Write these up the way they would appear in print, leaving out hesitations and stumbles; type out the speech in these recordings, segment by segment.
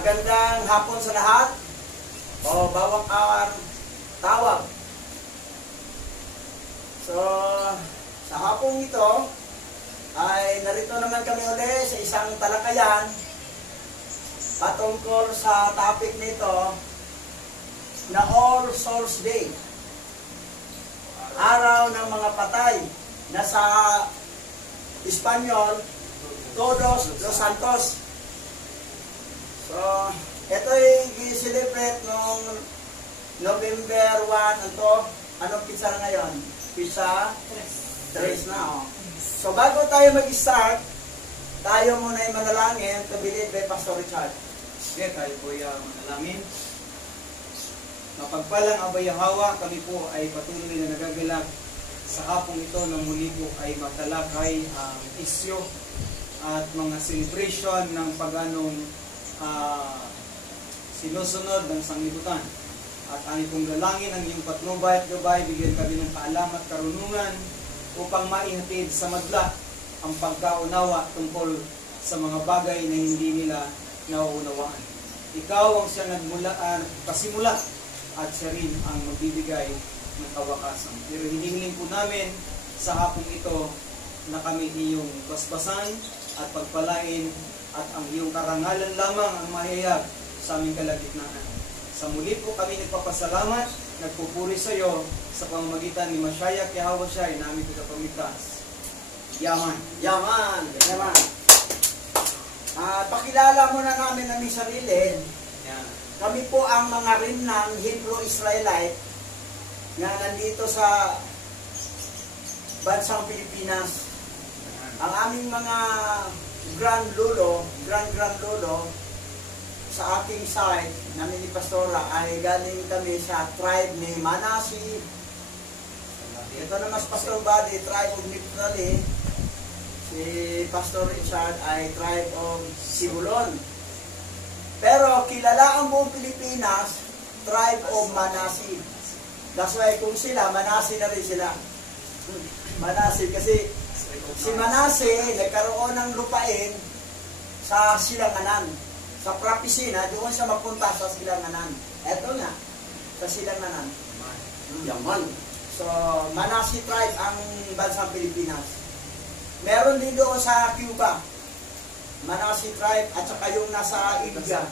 Magandang hapon sa lahat o bawat tawag. So, sa hapong ito ay narito naman kami ulit sa isang talakayan patungkol sa topic nito na All Souls Day. Araw ng mga patay na sa Espanyol, Todos los Santos. So, ito ay i-celebrate noong November 1. Anong pizza na ngayon? Pizza 3 na. So, bago tayo mag-start, tayo muna ay manalangin to be led by Pastor Richard. Sige, tayo po ay manalangin. Mapagpalang Abay Hawa, kami po ay patuloy na nagagalak sa hapong ito na muli po ay matalakay ang isyo at mga celebration ng paganong sinusunod ng sanglibutan. At ang pong dalangin ang iyong patnubay at gabay, bigyan kami ng kaalam at karunungan upang maihatid sa madla ang pagkaunawa tungkol sa mga bagay na hindi nila nauunawaan. Ikaw ang siya pasimula at siya rin ang magbibigay ng kawakasan. Pero hinihiling po namin sa hapong ito na kami iyong basbasan at pagpalain at ang iyong karangalan lamang ang mahayag sa aming kalagitnaan. Sa muli po kami nagpapasalamat, nagpupuri sa iyo sa pamamagitan ni Mashiach Yahweh Shai na aming tagapagligtas. Yaman. Yaman. Yaman. Pakilala muna namin ang aming sarili. Yan. Kami po ang mga rimnang Hebrew Israelite na nandito sa bansang Pilipinas. Ang aming mga grand lolo sa aking side namin ni Pastora ay galing kami sa tribe ni Manasi. Ito na mas Pastor Buddy, tribe of Naphtali. Si Pastor Richard ay tribe of Sibulon. Pero kilala ang buong Pilipinas, tribe of Manasi. That's why kung sila, Manasi na rin sila. Manasi kasi si Manase nagkaroon ng lupain sa Silanganan. Sa Prapisina, doon siya magpunta sa Silanganan. Eto nga, sa Silanganan. Yaman. So, Manase tribe ang bansang Pilipinas. Meron din doon sa Cuba. Manase tribe at saka yung nasa India.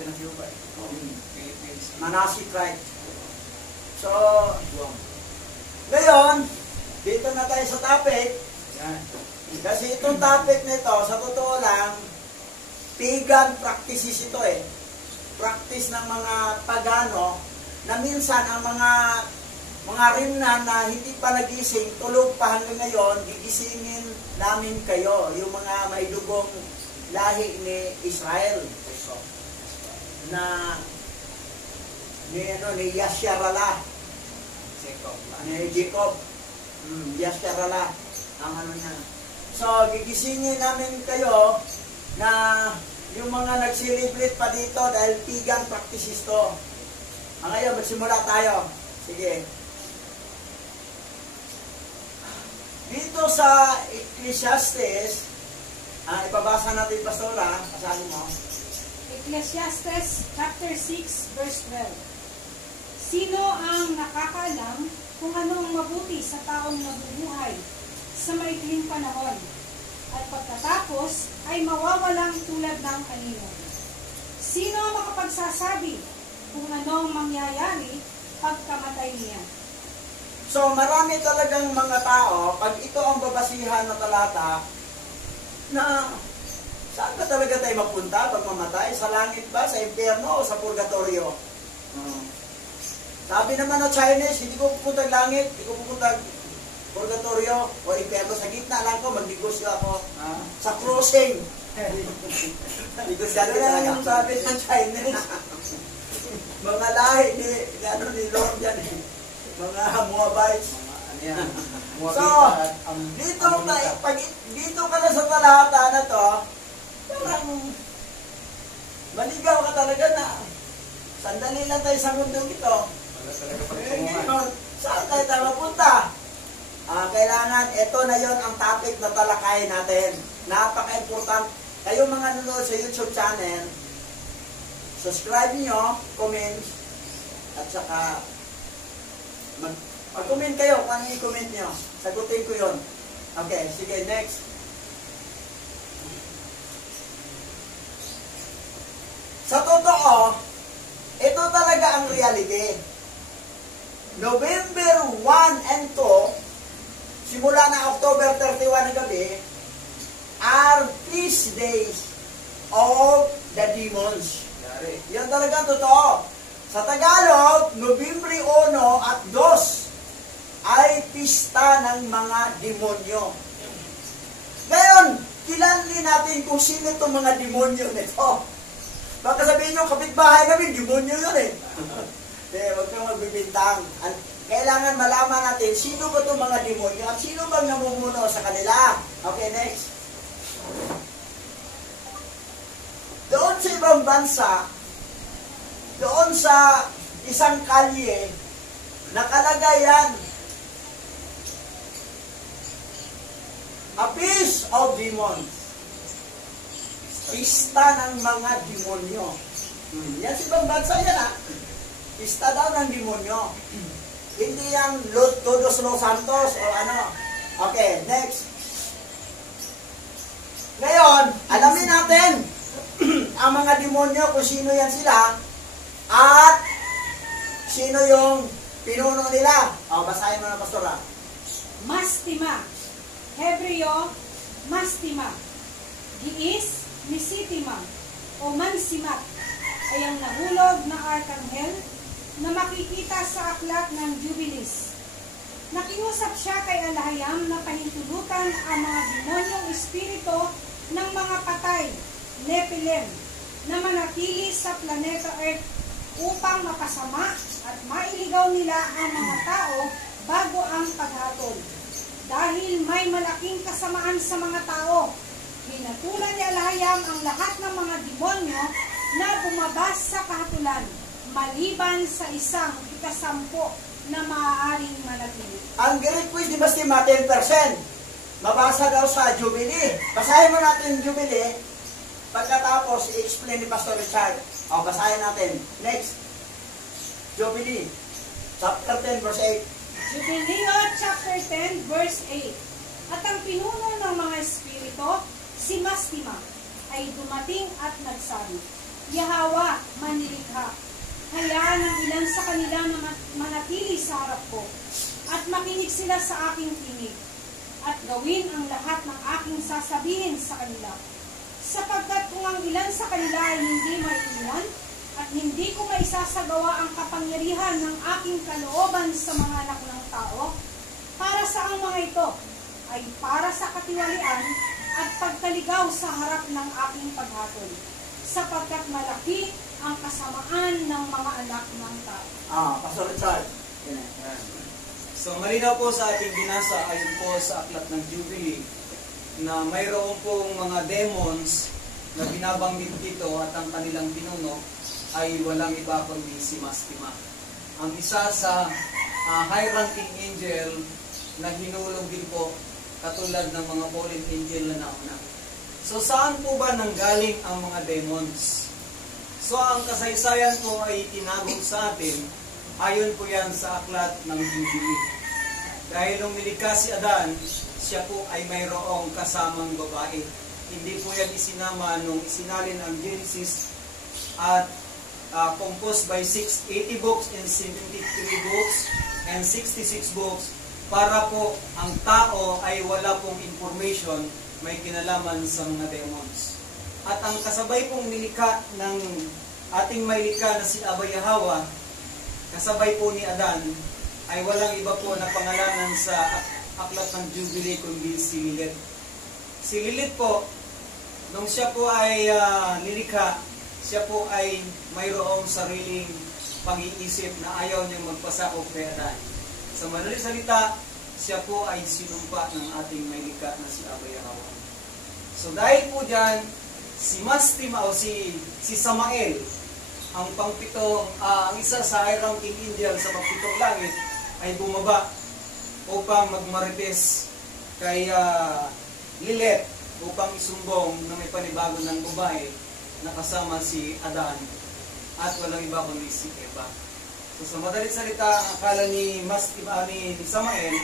Manase tribe. So, ngayon, dito na tayo sa topic. Kasi itong topic nito, sa totoo lang, pagan practices ito eh. Practice ng mga pagano na minsan ang mga rimnan na hindi pa nagising, tulog pa hanggang ngayon, gigisingin namin kayo, yung mga may dugong lahi ni Israel. Na ni Yasharala. Ni Jacob. Yasharala ang ano niya. So, gigisingin namin kayo na yung mga nag-celebrate pa dito dahil pagan practices to. Ngayon, magsimula tayo. Sige. Dito sa Ecclesiastes, ipabasa natin, Pastora, kasali mo. Ecclesiastes chapter 6 verse 12. Sino ang nakakaalam kung ano ang mabuti sa taong nabubuhay sa maikling panahon at pagkatapos ay mawawalang tulad ng alino? Sino ang makapagsasabi kung ano ang mangyayari pagkamatay niya? So, marami talagang mga tao, pag ito ang babasihan na talata, na saan ba talaga tayo magpunta pag mamatay? Sa langit ba? Sa impyerno o sa purgatorio? Sabi naman ng Chinese, hindi ko pupunta langit, hindi ko pupunta purgatorio o impyerno. Sa gitna lang ko, magnegosyo ako sa crossing. Negosyo na yung sabi ng Chinese. Mga lahi ni Lord yan eh. Mga Moabites. So, dito ka na sa talata na to, parang maligaw ka talaga na sandali lang tayo sa mundong ito. Saan tayo mapunta? Kailangan, ito na yon ang topic na talakayin natin. Napaka-important. Kayo mga nanonood sa YouTube channel, subscribe nyo, comment, at saka mag-comment kayo kung ano i-comment nyo. Sagutin ko yun. Okay, sige, next. Sa totoo, ito talaga ang reality. November 1 and 2, simula na October 31 na gabi, are feast days of the demons. Yan talaga totoo. Sa Tagalog, November 1 at 2 ay pista ng mga demonyo. Ngayon, kilanli natin kung sino itong mga demonyo nito. Baka sabihin nyo, kapitbahay kami, demonyo yun eh. Huwag kang magbibintang. Kailangan malaman natin sino ba itong mga demonyo at sino bang namumuno sa kanila. Okay, next. Doon sa ibang bansa, doon sa isang kalye, nakalagay yan, a feast of demons. Pista ng mga demonyo. Yan sa ibang bansa yan ha. Pista daw ng demonyo. Hindi yung Todos los Santos o ano. Okay, next. Ngayon, alamin natin ang mga demonyo kung sino yan sila at sino yung pinuno nila. O, basahin mo na, Pastora. Mastima. Hebreo, mastima. Giis, misitima, o mansimat, ay ang nahulog na arkanghel na makikita sa aklat ng Jubilees. Nakiusap siya kay Alahayam na pahintulutan ang mga demonyong espiritu ng mga patay, Nephilim, na manatili sa planeta Earth upang mapasama at mailigaw nila ang mga tao bago ang paghatol. Dahil may malaking kasamaan sa mga tao, hinatulan ni Alahayam ang lahat ng mga demonyo na bumabas sa kahatulan, maliban sa isang ikasampo na maaaring manatili. Ang great quiz, di ba si 10%? Mabasa daw sa Jubilee. Basahin mo natin yung Jubilee. Pagkatapos, i-explain ni Pastor Richard. O, basahin natin. Next. Jubilee. Chapter 10, verse 8. Jubilee chapter 10, verse 8. At ang pinuno ng mga espiritu, si Mastima, ay dumating at nagsabi, Yahawa, manilikha, hayaan ang ilan sa kanila na manatili sa harap ko, at makinig sila sa aking tinig, at gawin ang lahat ng aking sasabihin sa kanila. Sapagkat kung ang ilan sa kanila ay hindi maiiwan, at hindi ko maisasagawa ang kapangyarihan ng aking kalooban sa mga anak ng tao, para sa ang mga ito ay para sa katiwalian at pagkaligaw sa harap ng aking paghatol, sapagkat malaki ang kasamaan ng mga anak ng tao. Pastor Richard. So malinaw po sa ating binasa ayon po sa aklat ng Jubilee na mayroon pong mga demons na binabanggit dito at ang kanilang pinuno ay walang iba kundi si Mastima. Ang isa sa high-ranking angel na hinulog din po katulad ng mga fallen angel na nauna. So saan po ba nanggaling ang mga demons? So ang kasaysayan po ay tinagong sa atin, ayon po yan sa aklat ng Jubilee. Dahil nung nilikha si Adan, siya po ay mayroong kasamang babae. Hindi po yan isinama nung isinalin ang Genesis at composed by 80 books and 73 books and 66 books para po ang tao ay wala pong information may kinalaman sa mga demons. At ang kasabay pong nilikha ng ating maylikha na si Abba Yahawa, kasabay po ni Adan, ay walang iba po na pangalanan sa aklat ng Jubilee kundi si Lilith. Si Lilith po, nung siya po ay nilikha, siya po ay mayroong sariling pag-iisip na ayaw niyang magpasakop kay Adan. Sa madaling salita, siya po ay sinumpa ng ating maylikha na si Abba Yahawa. So dahil po dyan, si Mastima o si Samael, ang pangpitong, ang isa sa high-ranking angel sa pangpitong langit, ay bumaba upang magmarites kay Lilith upang isumbong na may panibago ng babae na kasama si Adan at walang iba kundi si Eva. So sa madalit salita, ang akala ni Samael,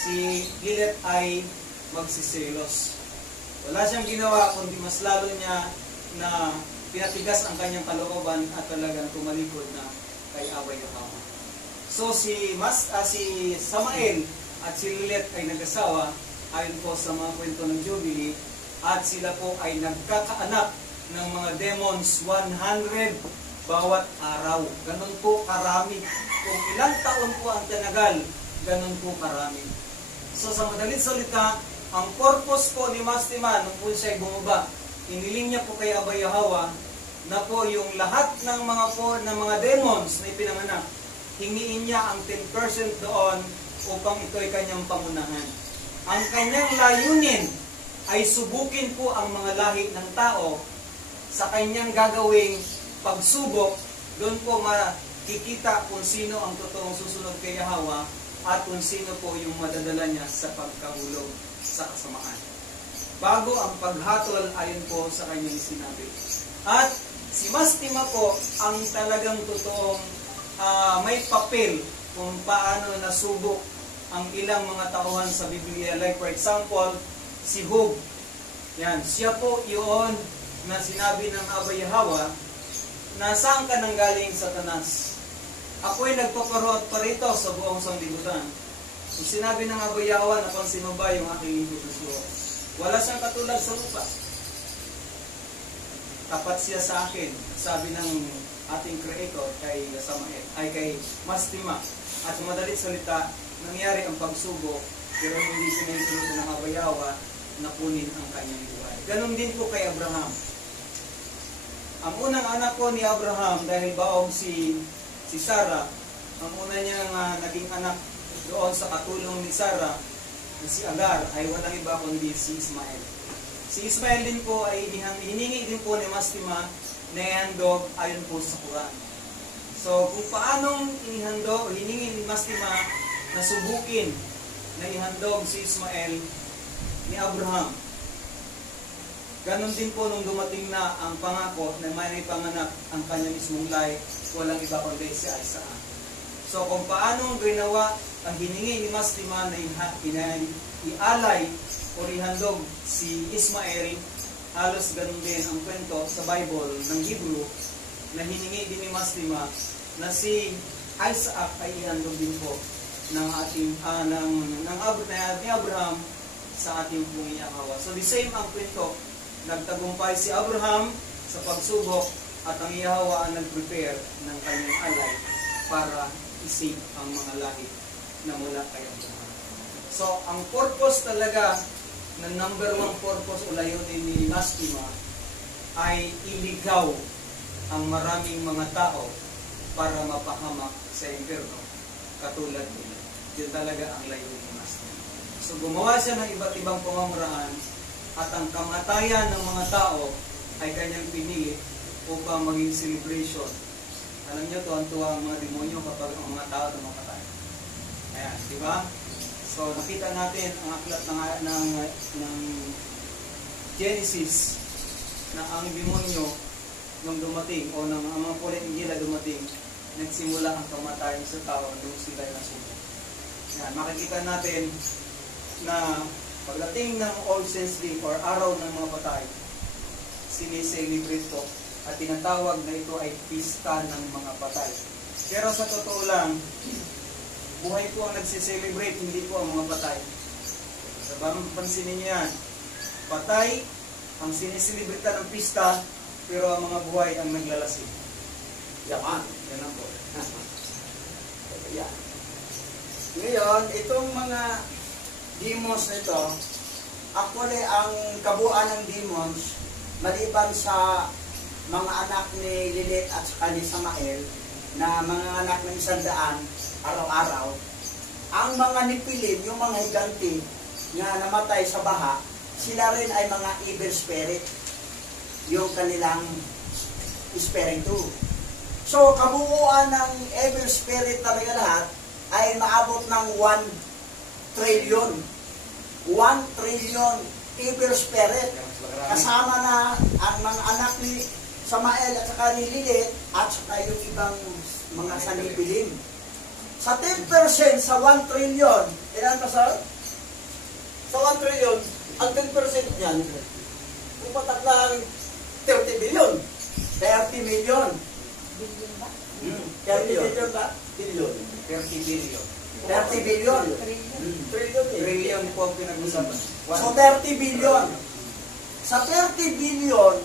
si Lilith ay magsiselos. Wala siyang ginawa kundi mas lalo niya na pinatigas ang kanyang kalooban at talagang tumalikod na kay Abraham. So si Samael at si Lilith ay nag-asawa ayon po sa mga kwento ng Jubilee, at sila po ay nagkakaanak ng mga demons 100 bawat araw. Ganun po karami. Kung ilang taon po ang tinagal, ganun po karami. So sa madalit salita, ang purpose po ni Mastima nung po siya ay bumaba, iniling niya po kay Abba Yahweh na po yung lahat ng mga demons na ipinanganak, hingiin niya ang 10% doon upang ito ay kanyang pangunahan. Ang kanyang layunin ay subukin po ang mga lahi ng tao sa kanyang gagawing pagsubok. Doon po makikita kung sino ang totoong susunod kay Yahweh at kung sino po yung madadala niya sa pagkahulog sa kasamaan. Bago ang paghatol ayon po sa kanyang sinabi. At si Mastima po ang talagang totoong may papel kung paano nasubok ang ilang mga tauhan sa Biblia. Like for example, si Job. Yan, siya po yun na sinabi ng Abba Yahweh na saan ka nanggaling, Satanas? Ako'y nagpaparot pa rito sa buong sanglibutan. So, sinabi ng Abba Yahweh, napansin mo ba yung aking lingkod na suwa? Wala siyang katulad sa lupa. Tapat siya sa akin, sabi ng ating Creator kay Samael, ay kay Mastima. At sa madalit salita, nangyari ang pagsubok, pero hindi sinunod ng Abba Yahweh na kunin ang kanyang buhay. Ganon din po kay Abraham. Ang unang anak po ni Abraham, dahil baog si Sarah, ang una niyang naging anak doon sa katulong ni Sarah, na si Agar, ay walang iba kundi si Ismael. Si Ismael din po ay hiningi din po ni Mastima na ihandog ayon po sa Quran. So kung paanong hiningi ni Mastima na subukin na ihandog si Ismael ni Abraham, ganon din po nung dumating na ang pangako na may panganak ang kanyang mismong lahi, walang iba kundi si Isaac. So kung paano ginawa ang hiningi ni Mastima na ialay o ihandog si Ismael, halos ganon din ang kwento sa Bible ng Hebrew na hiningi din ni Mastima na si Isaac ay ihandog din po ng ating ni Abraham sa ating pong Yahweh. So the same ang kwento. Nagtagumpay si Abraham sa pagsubok at ang Yahweh ang nag-prepare ng kanyang alay para isave ang mga lahi na mula kay Abraham. So, ang purpose talaga, na number 1 purpose o layunin ni Mastima ay iligaw ang maraming mga tao para mapahamak sa impyerno katulad nila. Yun talaga ang layunin ni Mastima. So, gumawa siya ng iba't ibang pamamaraan at ang kamatayan ng mga tao ay kanyang pinili upang maging celebration. Alam niyo, tuwan-tuwa ang mga demonyo kapag ang mga tao namatay. Ayan, di ba? So, nakita natin ang aklat ng Genesis na ang demonyo nung dumating o nang ang mga pulitngila dumating, nagsimula ang kamatayan sa tao nung sila nasubok. Ayan, makikita natin na pagdating ng All Saints Day or Araw ng mga Patay, siniselebrate po at tinatawag na ito ay Pista ng mga Patay. Pero sa totoo lang, buhay po ang nagsiselebrate, hindi po ang mga patay. Sa bagong pansinin niyo yan, patay ang siniselebrita ng pista, pero ang mga buhay ang naglalasing. Yaman. Yan ang po. Yan. Ngayon, itong mga demons na ito, actually, ang kabuuan ng demons, maliban sa mga anak ni Lilith at ni Samael, na mga anak ng 100 araw-araw, ang mga Nephilim, yung mga higanti na namatay sa baha, sila rin ay mga evil spirit, yung kanilang espiritu. So, kabuuan ng evil spirit talaga lahat ay maabot ng 1 trillion. 1 trillion evil spirit. Kasama na ang mga anak ni Samael at saka ni Lilith at saka yung ibang mga sanipilim. Sa 10% sa 1 trillion, ilan pa sa 1 trillion, ang 10% niyan, upatak lang 30 billion. 30 million. Billion ba? 30 billion ba? Billion. 30 billion. 30 billion. Trillion. Trillion eh. Trillion po ang pinag-usapan. So 30 billion. Sa 30 billion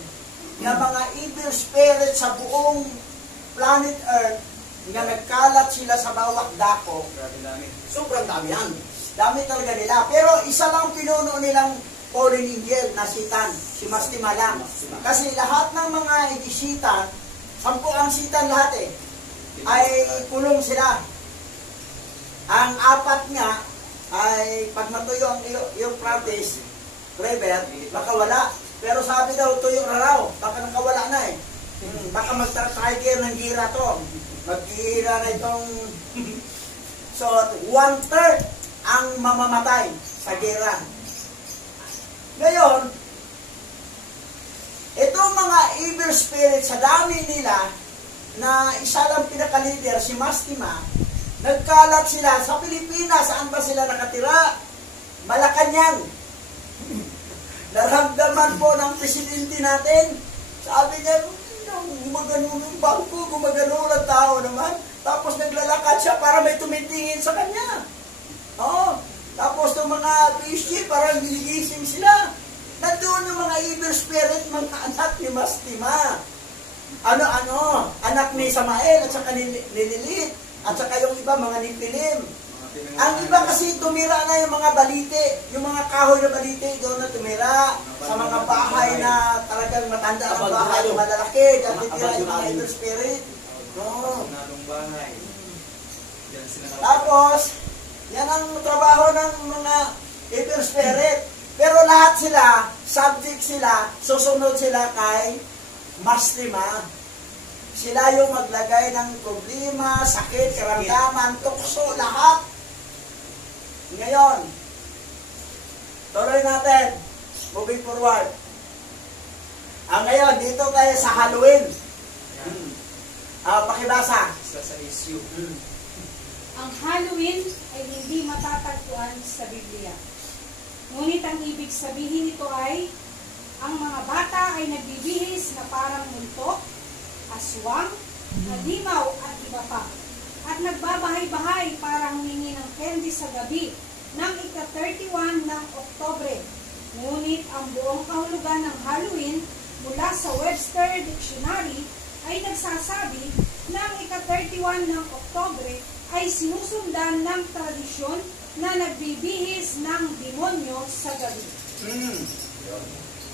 na mga evil spirit sa buong planet Earth na nagkalat sila sa bawat dako, Grabe dami. sobrang dami yan. Dami talaga nila. Pero isa lang pinuno nilang fallen angel na Satan, si Mastima lang. Kasi lahat ng mga Sitan, 10 ang Sitan lahat eh, ay kulong sila. Ang 4 nga ay pag matuyo ang yung practice, Rever, baka wala. Pero sabi daw, tuyo na raw, baka nakawala na eh. Baka mag-tiger ng gira to. Mag-gira na itong... So, 1/3 ang mamamatay sa gira. Ngayon, itong mga evil spirit, sa dami nila, na isa lang pinaka-leader, si Mastima, nagkalat sila sa Pilipinas. Saan ba sila nakatira? Malacanang. Naramdaman po ng presidente natin. Sabi niya, gumagano ng bangko, gumagano ng tao naman. Tapos naglalakad siya para may tumitingin sa kanya. Oo. Tapos ng mga PSG, parang ginigising sila. Nandoon yung mga evil spirit, mga anak ni Mastima. Ano? Anak ni Samael at saka ni Lilith. At saka yung iba, mga Nipilim. Ang iba kasi tumira na yung mga balite, yung mga kahoy na balite, doon na tumira sa mga bahay na talagang matanda ang bahay, malalaki, dyan titira yung mga evil spirit. No. bahay. Tapos, yan ang trabaho ng mga evil spirit. Pero lahat sila, subject sila, susunod sila kay Mastima. Sila yung maglagay ng problema, sakit, karamdaman, tukso, lahat. Ngayon, tuloy natin. Moving forward. Ngayon, dito tayo sa Halloween. Pakibasa. Isa sa issue. Ang Halloween ay hindi matatagpuan sa Biblia. Ngunit ang ibig sabihin nito ay, ang mga bata ay nagbibihis na parang muntok, aswang, halimaw at iba pa. At nagbabahay-bahay para humingi ng candy sa gabi ng ika-31 ng Oktobre. Ngunit ang buong kahulugan ng Halloween mula sa Webster Dictionary ay nagsasabi na ang ika-31 ng Oktobre ay sinusundan ng tradisyon na nagbibihis ng demonyo sa gabi.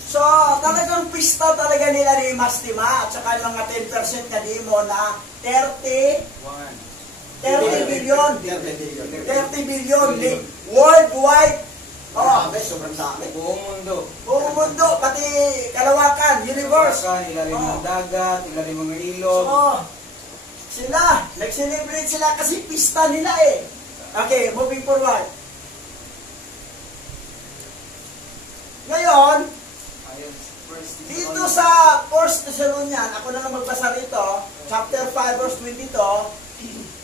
So, talagang pista talaga nila ni Mastima at saka mga 10% na demo na 30 billion. 30 billion. Worldwide. Sobrang dami. Buong mundo. Buong mundo, pati kalawakan, universe. Ilalim ng dagat, ilalim ng ilog. Sila, nag-celebrate sila kasi pista nila eh. Okay, moving forward. Ngayon, dito sa 1 Thessalonians, ako na lang magbasa rito, chapter 5 verse 22,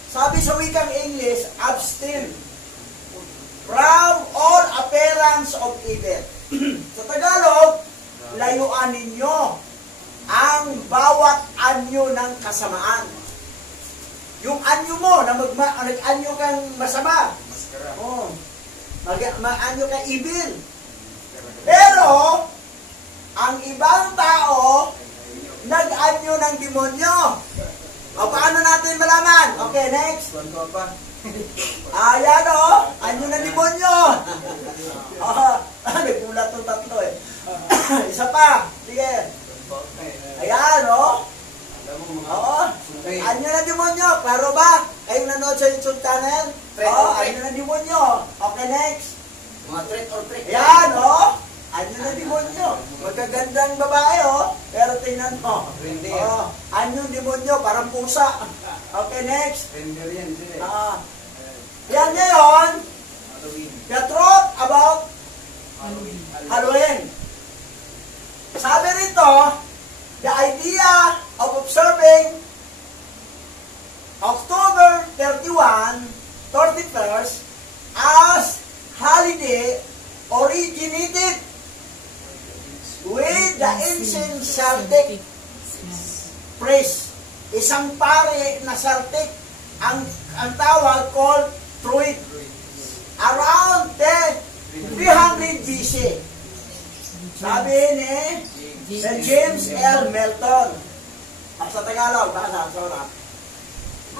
sabi sa wikang English, abstain from all appearance of evil. Sa Tagalog, layuan ninyo ang bawat anyo ng kasamaan. Yung anyo mo, na nag-anyo kang masama. Mag-anyo kang evil. Pero, ang ibang tao, nag-anyo ng demonyo. Paano natin malaman? Okay, next. Ayan anyo ng demonyo. Nagbulat ng tatlo eh. Isa pa. Sige. Ayan anyo ng demonyo. Klaro ba? Kayong nanood sa YouTube channel? Anyo ng demonyo. Okay, next. Mga trick or trick. Ayan anyo ng demonyo. Magagandang babae pero tingnan mo. Anyo ng demonyo, parang pusa. Okay, next. Yan ngayon, the truth about Halloween. Sabi rito, the idea sabing October 31, 31st as holiday originated with the ancient Celtic priest. Isang pare na Celtic ang tawag called Druid. Around 300 BC. Sabi ni James L. Melton. At sa Tagalog, basa, Sora.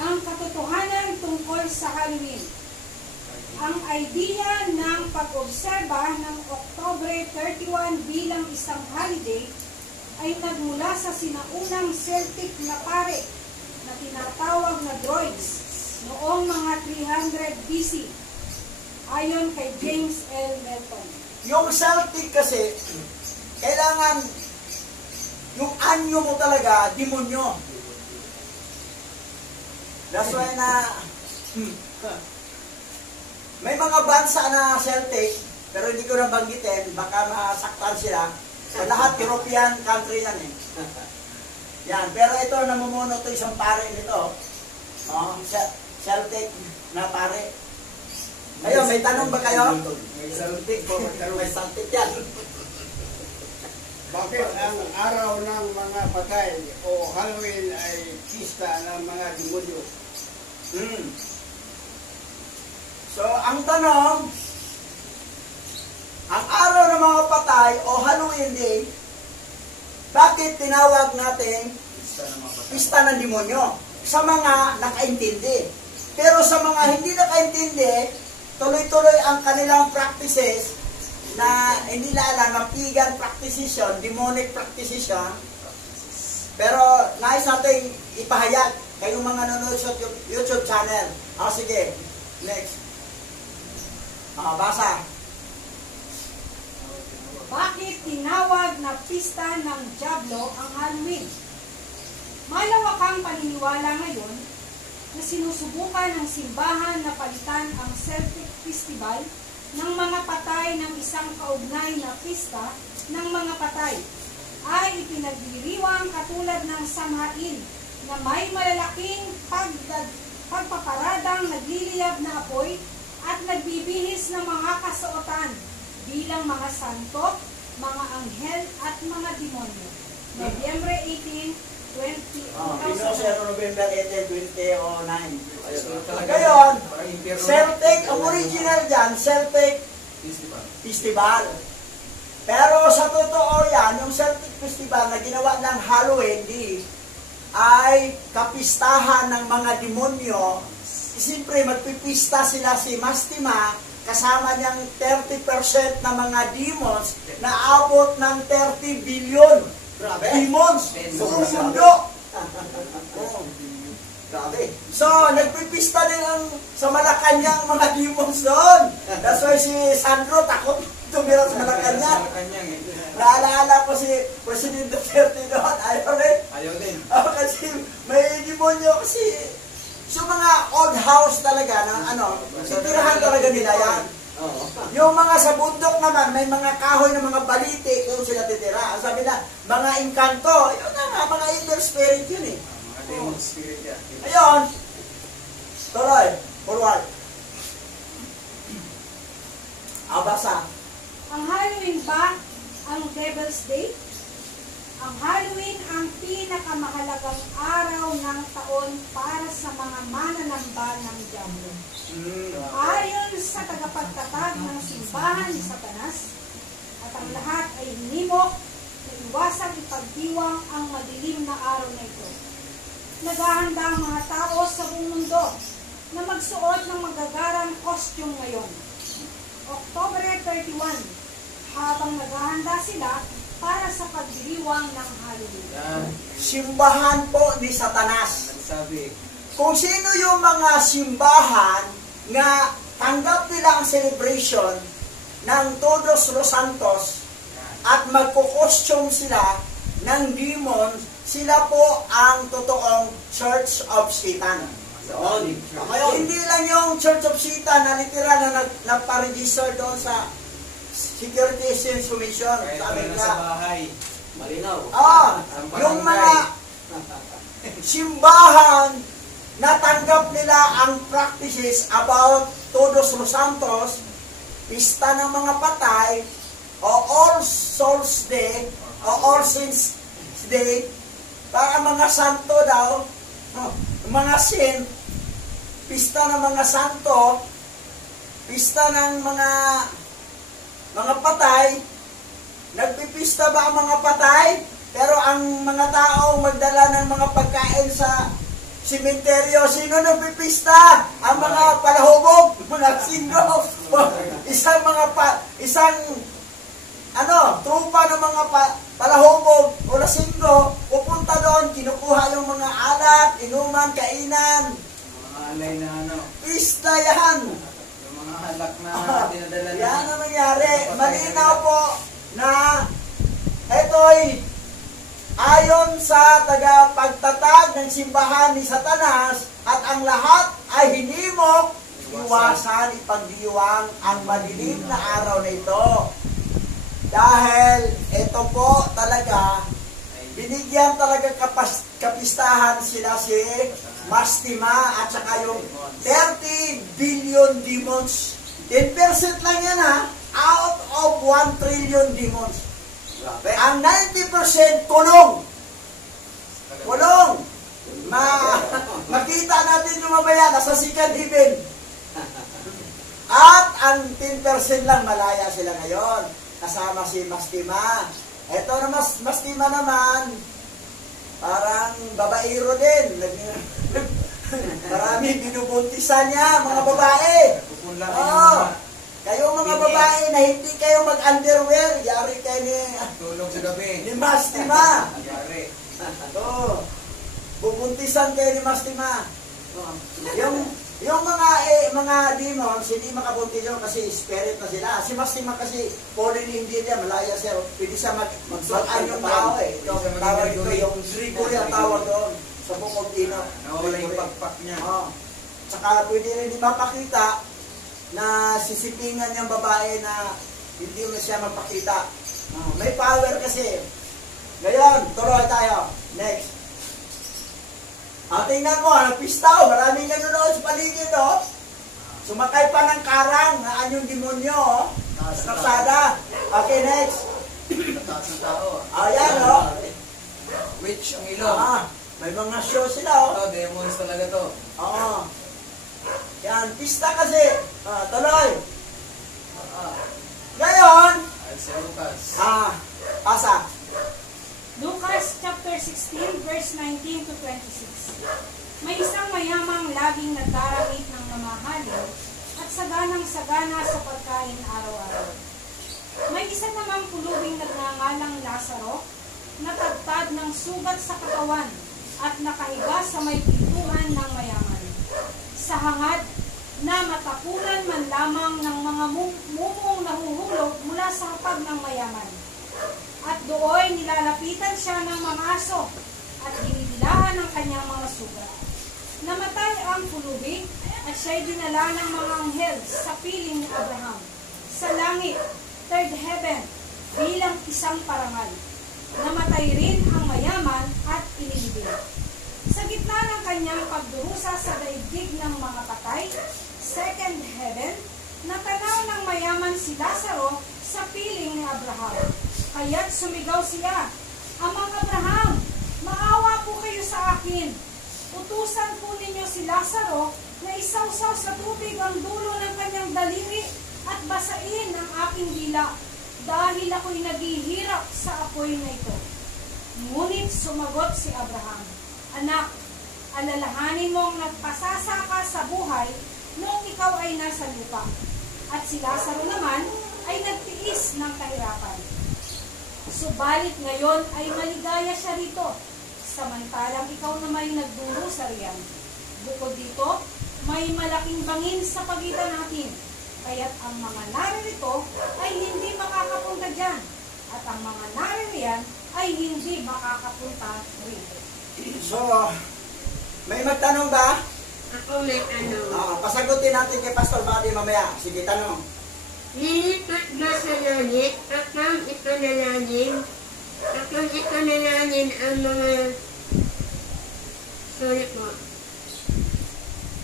Ang katotohanan tungkol sa Halloween. Ang idea ng pag-obserba ng Oktubre 31 bilang isang holiday ay nagmula sa sinaunang Celtic na pare na tinatawag na Druids noong mga 300 BC ayon kay James L. Melton. Yung Celtic kasi, kailangan yung anyo mo talaga, demonyo. That's why na may mga bansa na Celtic, pero hindi ko na banggitin, baka masaktan sila. Sa lahat, European country yan eh. Yan, pero ito, namumuno ito isang pare nito. Oh, Celtic na pare. Ayun, may tanong ba kayo? May Celtic po, May Celtic yan. Bakit ang araw ng mga patay o Halloween ay pista ng mga demonyo? So, ang tanong, ang araw ng mga patay o Halloween Day, bakit tinawag natin pista ng demonyo? Sa mga nakaintindi. Pero sa mga hindi nakaintindi, tuloy-tuloy ang kanilang practices na hindi na alam, ng pagan practices yun, demonic practices yun. Pero nais natin ipahayag kayong mga nanonood sa YouTube channel. Sige, next. Basa. Bakit tinawag na pista ng Diablo ang Halloween? Malawakang paniniwala ngayon na sinusubukan ng simbahan na palitan ang Celtic Festival ng mga patay ng isang kaugnay na pista ng mga patay ay ipinagdiriwang katulad ng Samhain na may malalaking pagpaparadang nagliliyab na apoy at nagbibihis ng mga kasuotan bilang mga santo, mga anghel at mga demonyo. Nobyembre 18, 2009. November 18, 2009. Ngayon, Celtic, ang original dyan, Celtic Festival. Pero sa totoo yan, yung Celtic Festival na ginawa ng Halloween Day ay kapistahan ng mga demonyo. Siyempre, magpipista sila si Mastima kasama niyang 30% na mga demons na abot ng 30 billion. Grabe. Demons. Buong mundo. Grabe. So, nagpipista din ang sa Malacanang mga demons doon. That's why si Sandro takot tumira sa Malacanang. Naalaala ko si President Duterte doon. Ayaw rin. Ayaw din. Kasi may demonyo kasi so mga old house talaga na titirahan talaga nila yan. Yung mga sa bundok naman, may mga kahoy ng mga balite, doon sila titira. Ang sabi na, mga inkanto, yun na nga, mga evil spirit yun eh. Mga demon spirit yan. Ayun. Tuloy, forward. Basa. Ang Halloween ba ang Devil's Day? Ang Halloween ang pinakamahalagang araw ng taon para sa mga mananamba ng Diablo. Ayon sa tagapagtatag ng simbahan ni Satanas, at ang lahat ay hinimok na iwasang ipagdiwang ang madilim na araw na ito. Naghahanda ang mga tao sa buong mundo na magsuot ng magagarang costume ngayon. Oktubre 31, habang naghahanda sila para sa pagdiriwang ng Halloween. Simbahan po ni Satanas. Sabi, Kung sino yung mga simbahan nga tanggap nila ang celebration ng Todos los Santos at magko-costume sila ng demon, sila po ang totoong Church of Satan. Hindi lang yung Church of Satan na literal na nagpa-register doon sa Security Exchange Commission. kahit Sabi wala nila, sa bahay. Malinaw. yung mga simbahan, natanggap nila ang practices about Todos los Santos, pista ng mga patay, o All Souls Day, o All Saints Day, para mga santo daw, mga saint, pista ng mga santo, pista ng mga patay. Nagpipista ba ang mga patay? Pero ang mga tao magdala ng mga pagkain sa simenteryo. Sino nagpipista? Ang mga palahubog, mga singgo, isang trupa ng mga palahubog o lasinggo, pupunta doon, kinukuha yung mga alak, inuman, kainan. Mga alay na Pista yan. yung mga halak na dinadala na. Yan ang nangyari. Malinaw po na ito'y ayon sa tagapagtatag ng simbahan ni Satanas, at ang lahat ay hinimok, iwasan, ipagdiwang ang madilim na araw na ito. Dahil ito po talaga, binigyan talaga kapistahan sila si Mastima at saka yung 30 billion demons. 10% lang yan out of 1 trillion demons. Ang 90% kulong. Kulong. Makita natin yung mamaya, nasa second heaven. At ang 10% lang, malaya sila ngayon. Kasama si Mastima. Ito na Mastima naman, parang babaero din. Marami binubuntisan niya, mga babae. Kayo mga babae na hindi kayo mag-underwear, yari kayo Tulog sa gabi. ni Mastima. Yari. Bubuntisan kayo ni Mastima. Yung mga demons, hindi makabuntis yun kasi spirit na sila. Si Mastima kasi, fallen hindi niya, malaya siya. Pwede siya mag-suan yung tao Yung tawag ko, yung Gregory ang tawag doon. Sa bukog ino. Nawala yung pagpak niya. Tsaka pwede rin di mapakita na sisipingan yung babae na hindi na siya magpakita. May power kasi. Ngayon, tuloy tayo. Next. Tingnan mo, pista maraming nanonood sa paligid Sumakay pa ng karang na anyong demonyo sa kalsada. Okay, next. Mataas ng tao. Ayan Witch ang ilong. May mga show sila Ito, demons talaga to. Oo. Yan, pista kasi. Tuloy. Ngayon, Ay, si Lucas. pasa. Lucas chapter 16 verse 19 to 26. May isang mayamang laging nagdaramit ng mamahalin at saganang-sagana sa pagkain araw-araw. May isa namang pulubing nagngangalang Lazaro na tagtad ng sugat sa katawan at nakahiga sa may pintuan ng mayaman. Sa hangad na matapunan man lamang ng mga mumong nahuhulog mula sa hapag ng mayaman. At dooy nilalapitan siya ng mga aso at dinidilahan ng kanyang mga sugat. Namatay ang pulubi at siya'y dinala ng mga anghel sa piling ni Abraham sa langit, third heaven, bilang isang parangal. Namatay rin ang mayaman at inilibing. Sa gitna ng kanyang pagdurusa sa daigdig ng mga patay, second heaven, natanaw ng mayaman si Lazaro sa piling ni Abraham. Kaya't sumigaw siya, Amang Abraham, maawa po kayo sa akin. Utusan po ninyo si Lazaro na isawsaw sa tubig ang dulo ng kanyang daliri at basain ang aking dila dahil ako'y naghihirap sa apoy na ito. Ngunit sumagot si Abraham, Anak, alalahanin mong nagpasasa ka sa buhay noong ikaw ay nasa lupa. At si Lazaro naman ay nagtiis ng kahirapan. Subalit ngayon ay maligaya siya rito, samantalang ikaw na may nagdurusa riyan. Bukod dito, may malaking bangin sa pagitan natin, kaya't ang mga naririto ay hindi makakapunta dyan, at ang mga naririyan ay hindi makakapunta rito. So, may magtanong ba? Ako may tanong. Pasagutin natin kay Pastor Buddy mamaya. Sige, tanong. Lilipat ba sa langit akang ipanalangin ang mga sorry po.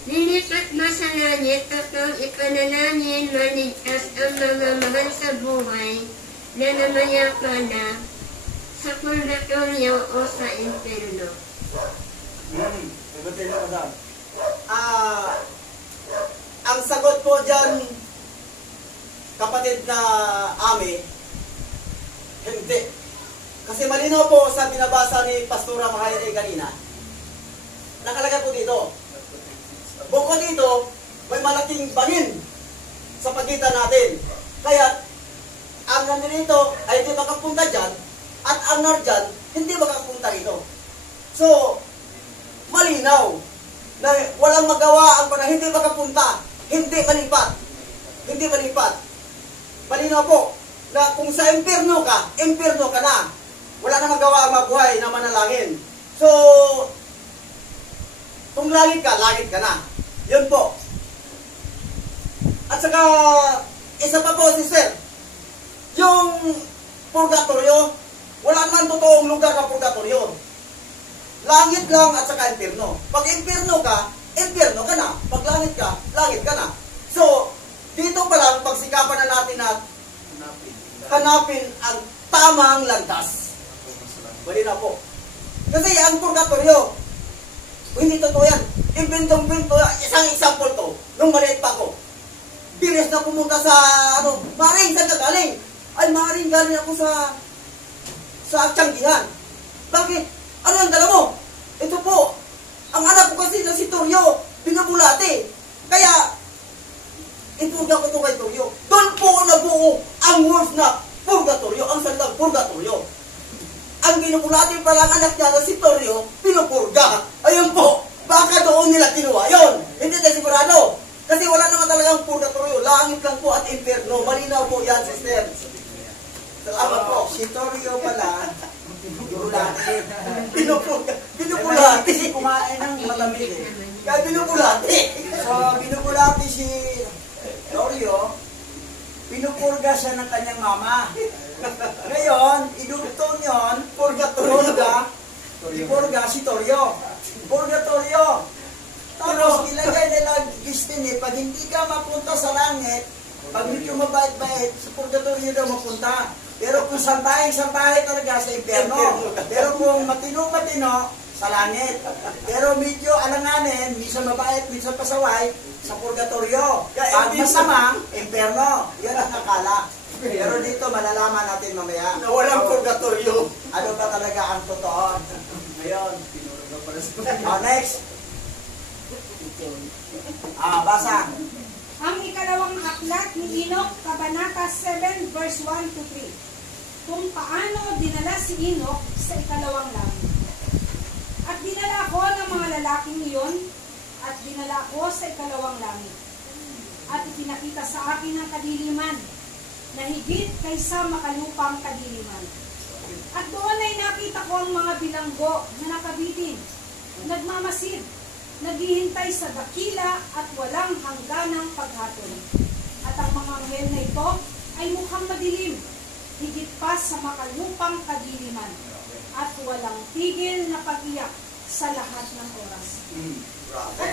Lilipat mo sa langit upang ipanalangin maligtas ang mga mahal sa buhay na namayapana sa purgatorio o sa impierno. Sagutin mo, Madam. Ang sagot po dyan, kapatid na Ami, hindi. Kasi malinaw po sa binabasa ni Pastora Mahaire kanina. Nakalagay po dito. Bukod dito, may malaking bangin sa pagitan natin. Kaya, ang nandito ay hindi makapunta dyan, at ang nardyan, hindi makapunta dito. So, malinaw na walang magawa ang mga hindi makapunta, hindi malipat. Hindi malipat. Malinaw po na kung sa impierno ka na. Wala na magawa ang mabuhay na manalangin. So, kung langit ka na. Yun po. At saka, isa pa po, sister, yung purgatorio, wala naman totoong lugar na purgatorio. Langit lang at saka impierno. Pag impierno ka na. Pag langit ka na. So, dito pa lang, pagsikapan na natin na hanapin ang tamang landas. Bali na po. Kasi ang purgatorio, hindi totoo yan. Inventong-invento, isang example to, nung maliit pa ako. Bilis na pumunta sa, maring, saan ka galing? Ay, maring galing ako sa Tianggihan. Bakit? Ano ang dala mo? Ito po, ang anak ko kasi na si Toryo, binabulate. Kaya, ipurga ko ito kay Toryo. Doon po nabuo ang words na purgatorio, ang salitang purgatorio. Ang binubulate pala ang anak niya na si Toryo, pinupurga. Ayun po, baka doon nila kinuha yun. Hindi tayo sigurado. Kasi wala naman talagang purgatorio. Langit lang po at impierno. Malinaw po yan, sister. Salamat po. Si Toryo pala, binubulate. Binubulate. Kasi kumain ng malamig eh. Kaya binubulate. So, binubulate si Toryo, pinupurga siya ng kanyang mama. Ngayon, idugtong yun, purga si Toryo. Purgatorio. Tapos, ilagay nila destiny, pag hindi ka mapunta sa langit, pag medyo mabait-bait, sa purgatorio daw mapunta. Pero kung sambahay talaga sa impierno. Pero kung matino-matino, sa langit. Pero medyo alanganin, minsan mabait, minsan pasaway, sa purgatorio. Pag masama, impierno. Yan ang akala. Pero dito, malalaman natin mamaya. Na walang purgatorio. Ano ba talaga ang totoo? Ngayon, next. Basa. Ang ikalawang aklat ni Enoch, Kabanata 7, verse 1 to 3. Kung paano dinala si Enoch sa ikalawang langit. At dinala ko ng mga lalaking iyon, at dinala ko sa ikalawang langit. At ipinakita sa akin ang kadiliman, na higit kaysa makalupang kadiliman. At doon ay nakita ko ang mga bilanggo na nakabitin, nagmamasid, naghihintay sa dakila at walang hangganang paghatol. At ang mga anghel na ito ay mukhang madilim, higit pa sa makalupang kadiliman, at walang tigil na pag-iyak sa lahat ng oras. At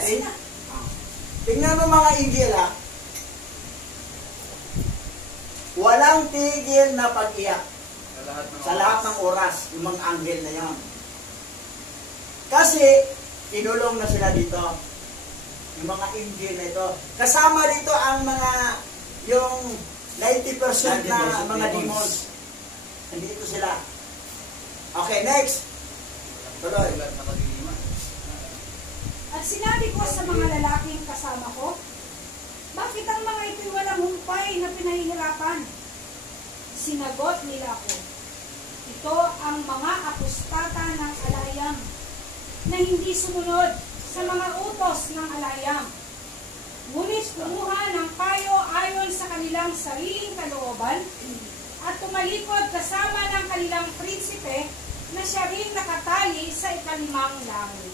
Tingnan mo mga inggil ha. Walang tigil na pag-iyak sa lahat ng oras, yung mga anghel na yan. Kasi, inulong na sila dito. Yung mga angel na ito. Kasama dito ang mga, yung 90% na mga demons. Nandito sila. Okay, next. Tuloy. At sinabi ko sa mga lalaking kasama ko, bakit ang mga ito'y walang humpay na pinahihirapan? Sinagot nila ko, ito ang mga apostata ng alayam na hindi sumunod sa mga utos ng alayam. Ngunit kumuha ng payo ayon sa kanilang sariling kalooban at tumalikod kasama ng kanilang prinsipe na siya rin nakatali sa ikalimang langit.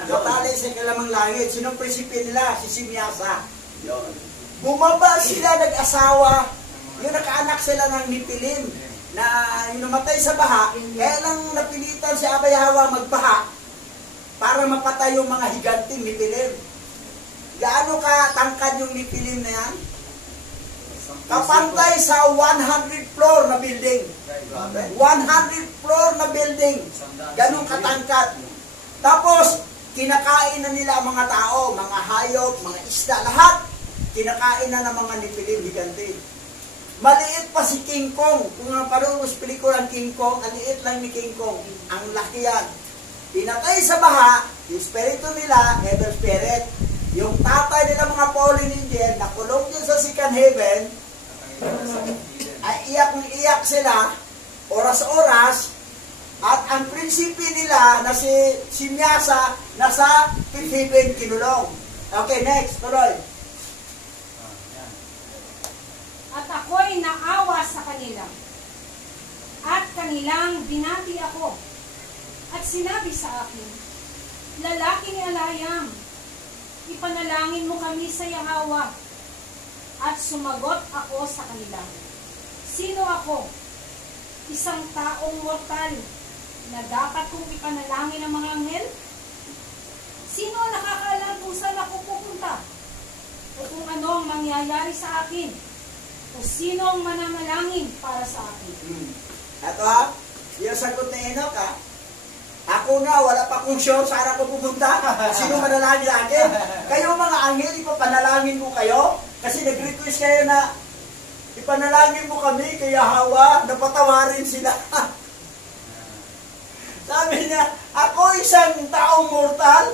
Nakatali sa ikalimang langit. Sinong prinsipe nila? Si Simyasa. Yun. Bumaba sila, nag-asawa. Yung nakaanak sila ng Nipilim na yung namatay sa baha, kaya lang napilitan si Abay Hawa magbaha. para mapatay yung mga higanting Nephilim. Gaano ka tangkad yung Nephilim na yan? Kapantay sa 100 floor na building. 100 floor na building. Ganun katangkad. Tapos, kinakain na nila ang mga tao, mga hayop, mga isda, lahat. Kinakain na ng mga Nephilim, higante. Maliit pa si King Kong. Kung naparoon mo sa pelikulang King Kong, ang liit lang ni King Kong. Ang laki yan. Pinatay sa baha, yung spirito nila, evil spirit. Yung tatay nila mga fallen angel, nakulong din sa second heaven, ay iyak sila, oras-oras, at ang prinsipi nila na si Miyasa, nasa fifth heaven kinulong. Okay, next, tuloy. At ako'y naawa sa kanila, at kanilang binati ako, at sinabi sa akin, lalaki ni Alayam, ipanalangin mo kami sa Yahweh. At sumagot ako sa kanila, sino ako? Isang taong mortal na dapat kong ipanalangin ang mga anghel? Sino ang nakakaalam kung saan ako pupunta? O kung ano ang mangyayari sa akin? O sino ang manamalangin para sa akin? Ito ha, yung sagot ni Enoch ha. Ako nga, wala pa kong sure saan ako pupunta. Sino manalangin akin? Kayo mga anghel, ipapanalangin ko kayo. Kasi nag-request kayo na ipanalangin mo kami kay Yahweh, napatawarin sila. Sabi niya, ako isang taong mortal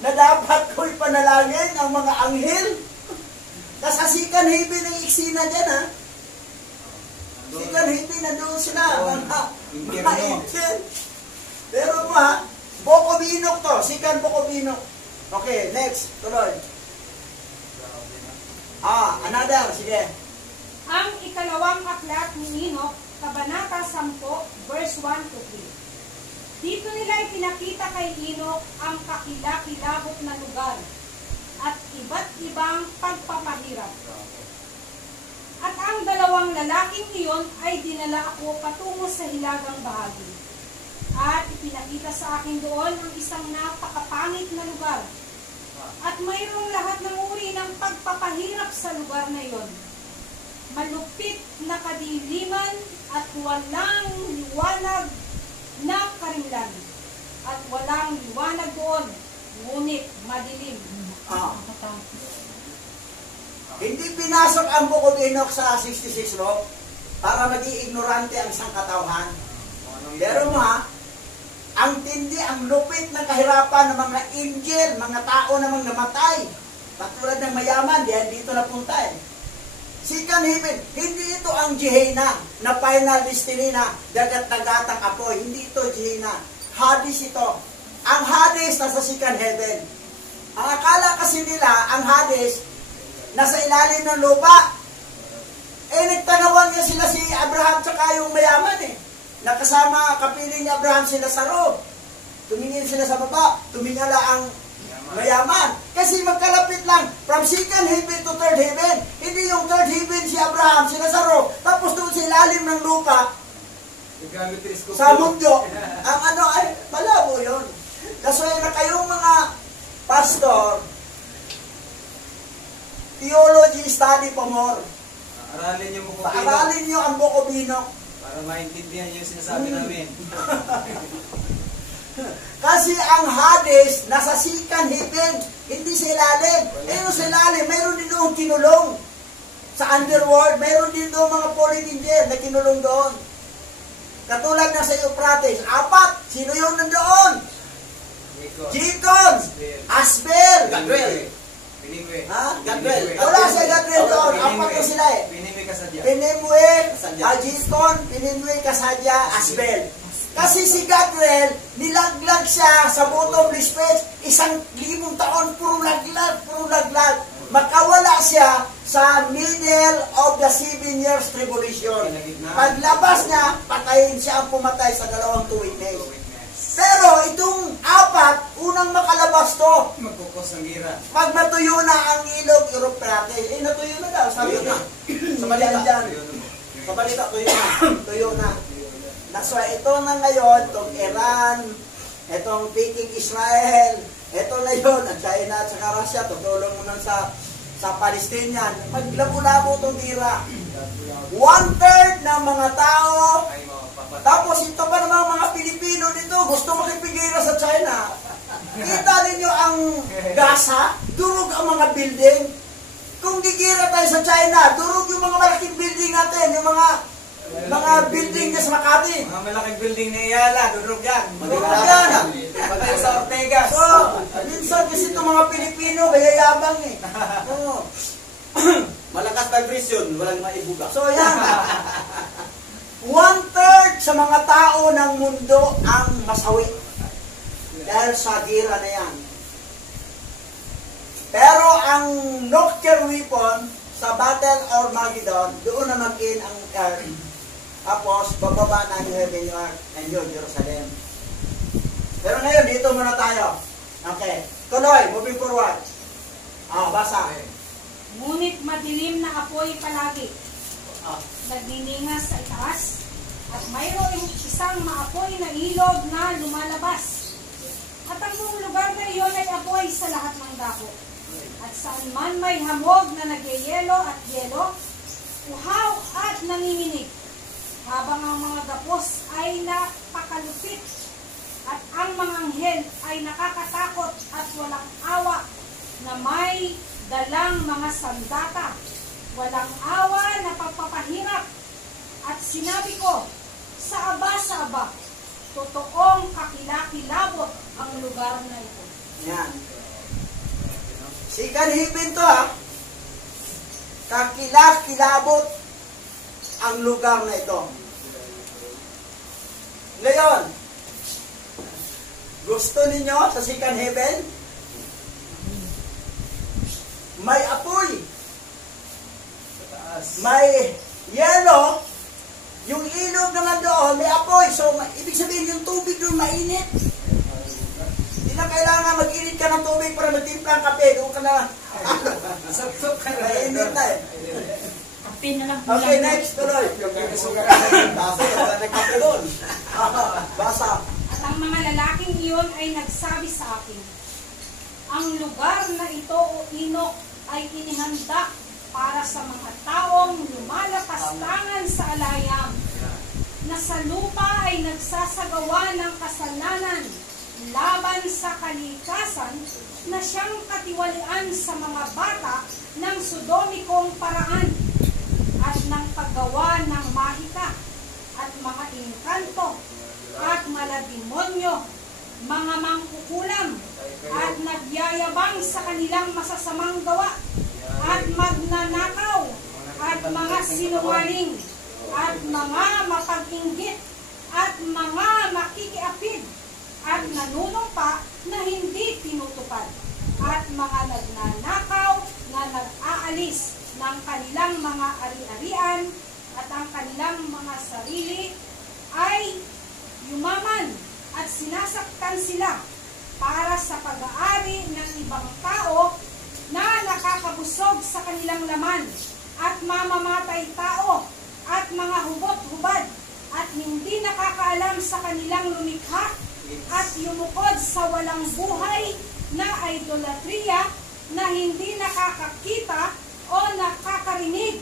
na dapat ko ipanalangin ang mga anghel. Kasasikan heaven ng iksina dyan ha. Sikan heaven, nandoon sila. Mga angel. Pero mo ha, Boko Binok to. Sikan Boko Binok. Okay, next. Tuloy. Another. Sige. Ang ikalawang aklat ni Enoch, Kabanata 10, verse 1 to 3. Dito nila ipinakita kay Enoch ang kakilakilabot na lugar at iba't ibang pagpapahirap. At ang dalawang lalaking iyon ay dinala ako patungo sa hilagang bahagi. At ipinakita sa akin doon ang isang napakapangit na lugar. At mayroong lahat ng uri ng pagpapahirap sa lugar na iyon. Malupit na kadiliman at walang liwanag na karimlan. At walang liwanag doon, ngunit madilim. Hindi pinasok ang Book of Enoch sa 66 law para maging ignorante ang isang katauhan. Pero mo ha, ang tindi, ang lupit ng kahirapan ng mga angel, mga tao namang namatay. Katulad ng mayaman, diyan dito napunta eh. Second heaven, hindi ito ang Gehenna na final destiny na dagat-dagatang apoy. Hindi ito Gehenna. Hades ito. Ang Hades nasa second heaven. Ang akala kasi nila, ang Hades, nasa ilalim ng lupa. Nagtanawan niya sila si Abraham tsaka yung mayaman eh. Nakasama kapiling ni Abraham sila sa roof. Tumingin sila sa baba, tumingala ang mayaman. Kasi magkalapit lang, from second heaven to third heaven. Hindi yung third heaven si Abraham, sila sa roof. Tapos doon sa ilalim ng lupa, sa mundo, ang ano ay, malabo yun. Kasi na kayong mga pastor, theology study pa more. Aralin niyo mo Aralin niyo ang Book of Enoch. para maintindihan niyo yung sinasabi namin. Kasi ang Hades, nasa second heaven, hindi sa ilalim. Pero sa ilalim, mayroon din doon kinulong. Sa underworld, mayroon din doon mga fallen angel na kinulong doon. Katulad na sa Euphrates, 4. Sino yung nandoon? Jikon, Asbel, Gadriel. Gadriel. Wala sa Gadriel doon. 4 na sila eh. Pinimwe, Jikon, Pinimwe, Kasadya, Asbel. Kasi si Gadriel, nilaglag siya sa bottom space, 1,000 taon, puro laglag. Makawala siya sa middle of the 7 years tribulation. Paglabas niya, patayin siya ang pumatay sa 2 witness. Pero itong 4, unang makalabas to. Magkukos ng gira. Pag natuyo na ang ilog Euphrates, natuyo na daw, sabi na. Sa balita dyan. Sa balita, tuyo na. So ito na ngayon, itong Iran, Etong Peking Israel, eto na yun, at China at saka Russia, tutulong naman sa Palestinian. Maglabo-labo itong tira. 1/3 ng mga tao, tapos ito pa naman mga Pilipino dito, gusto makipigira sa China. Kita ninyo ang Gaza, durog ang mga building. Kung gigira tayo sa China, durog yung mga malaking building natin, yung mga building niya sa Makati. Mga malaking building ni Ayala, durog yan. Durog yan. Patay sa Ortegas. So, minsan kasi itong mga Pilipino, bayayabang eh. Oo. Malakas vibration, walang maibuga. So, yan. 1/3 sa mga tao ng mundo ang masawi. Dahil sa gira na yan. Pero ang nuclear weapon sa Battle of Armageddon, doon na mag-in ang earth. Tapos, bababa na yung heaven, yung earth, and yung Jerusalem. Pero ngayon, dito muna tayo. Okay. Tuloy, moving forward. Basa. Ngunit madilim na apoy palagi. Ah. Nagniningas sa itaas. At mayroong isang maapoy na ilog na lumalabas. At ang buong lugar na iyon ay apoy sa lahat ng dako. At saan man may hamog na nagyayelo at yelo, uhaw at nanginginig. Habang ang mga gapos ay napakalupit at ang mga anghel ay nakakatakot at walang awa na may dalang mga sandata, walang awa na pagpapahirap. At sinabi ko, sa aba, totoong kakilakilabot ang lugar na ito. Yan. Sikan hipin to ha. Kakilakilabot ang lugar na ito. Ngayon, gusto ninyo sa second heaven? May apoy. May yelo. Yung ilog naman doon, may apoy. So, ibig sabihin yung tubig doon mainit. Hindi na kailangan mag-init ka ng tubig para magtimpla ang kape. Doon ka na. Mainit na eh. Okay, next. Tuloy. Kasi, wala na kape doon. Basa. At ang mga lalaking iyon ay nagsabi sa akin, ang lugar na ito o Inok ay inihanda para sa mga taong lumalapastangan sa alayam, na sa lupa ay nagsasagawa ng kasalanan laban sa kalikasan, na siyang katiwalian sa mga bata ng sodomikong paraan, at ng paggawa ng mahika, at mga inkanto, at malademonyo, mga mangkukulam, at nagyayabang sa kanilang masasamang gawa, at magnanakaw, at mga sinungaling, at mga mapag-inggit, at mga makikiapid, at nanunumpa na hindi tinutupad, at mga nagnanakaw na nag-aalis ng kanilang mga ari-arian, at ang kanilang mga sarili ay yumaman, at sinasaktan sila para sa pag-aari ng ibang tao na nakakabusog sa kanilang laman, at mamamatay tao, at mga hubot-hubad, at hindi nakakaalam sa kanilang lumikha, at yumukod sa walang buhay na idolatriya, na hindi nakakakita o nakakarinig,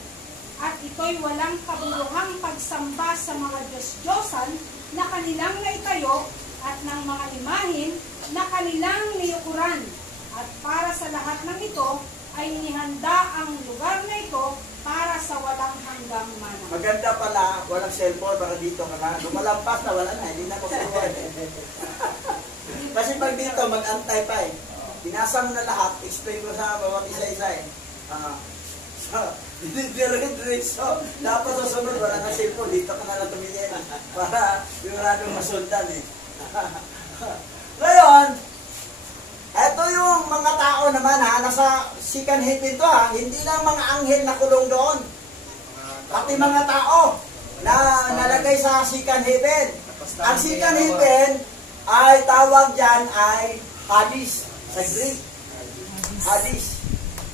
at ito'y walang kabuluhang pagsamba sa mga Diyos-Diyosan na kanilang naitayo, at ng mga imahin na kanilang niyukuran. At para sa lahat ng ito, ay inihanda ang lugar na ito para sa walang hanggang mana. Maganda pala, walang cellphone para dito ka na. Lumalampas na, wala na, hindi na kukuha. Kasi pag dito, mag-antay pa eh. Binasa mo na lahat, explain mo sa bawat isa-isa eh. Diretso. Dapat susunod, wala na cellphone, dito ka na lang tumingin. Para siguradong masundan eh. Ngayon, eto yung mga tao naman ha, nasa second heaven to ha, hindi lang mga anghel na kulong doon. Pati mga tao na nalagay sa second heaven. Ang second heaven ay tawag dyan ay Hades sa Greek. Hades.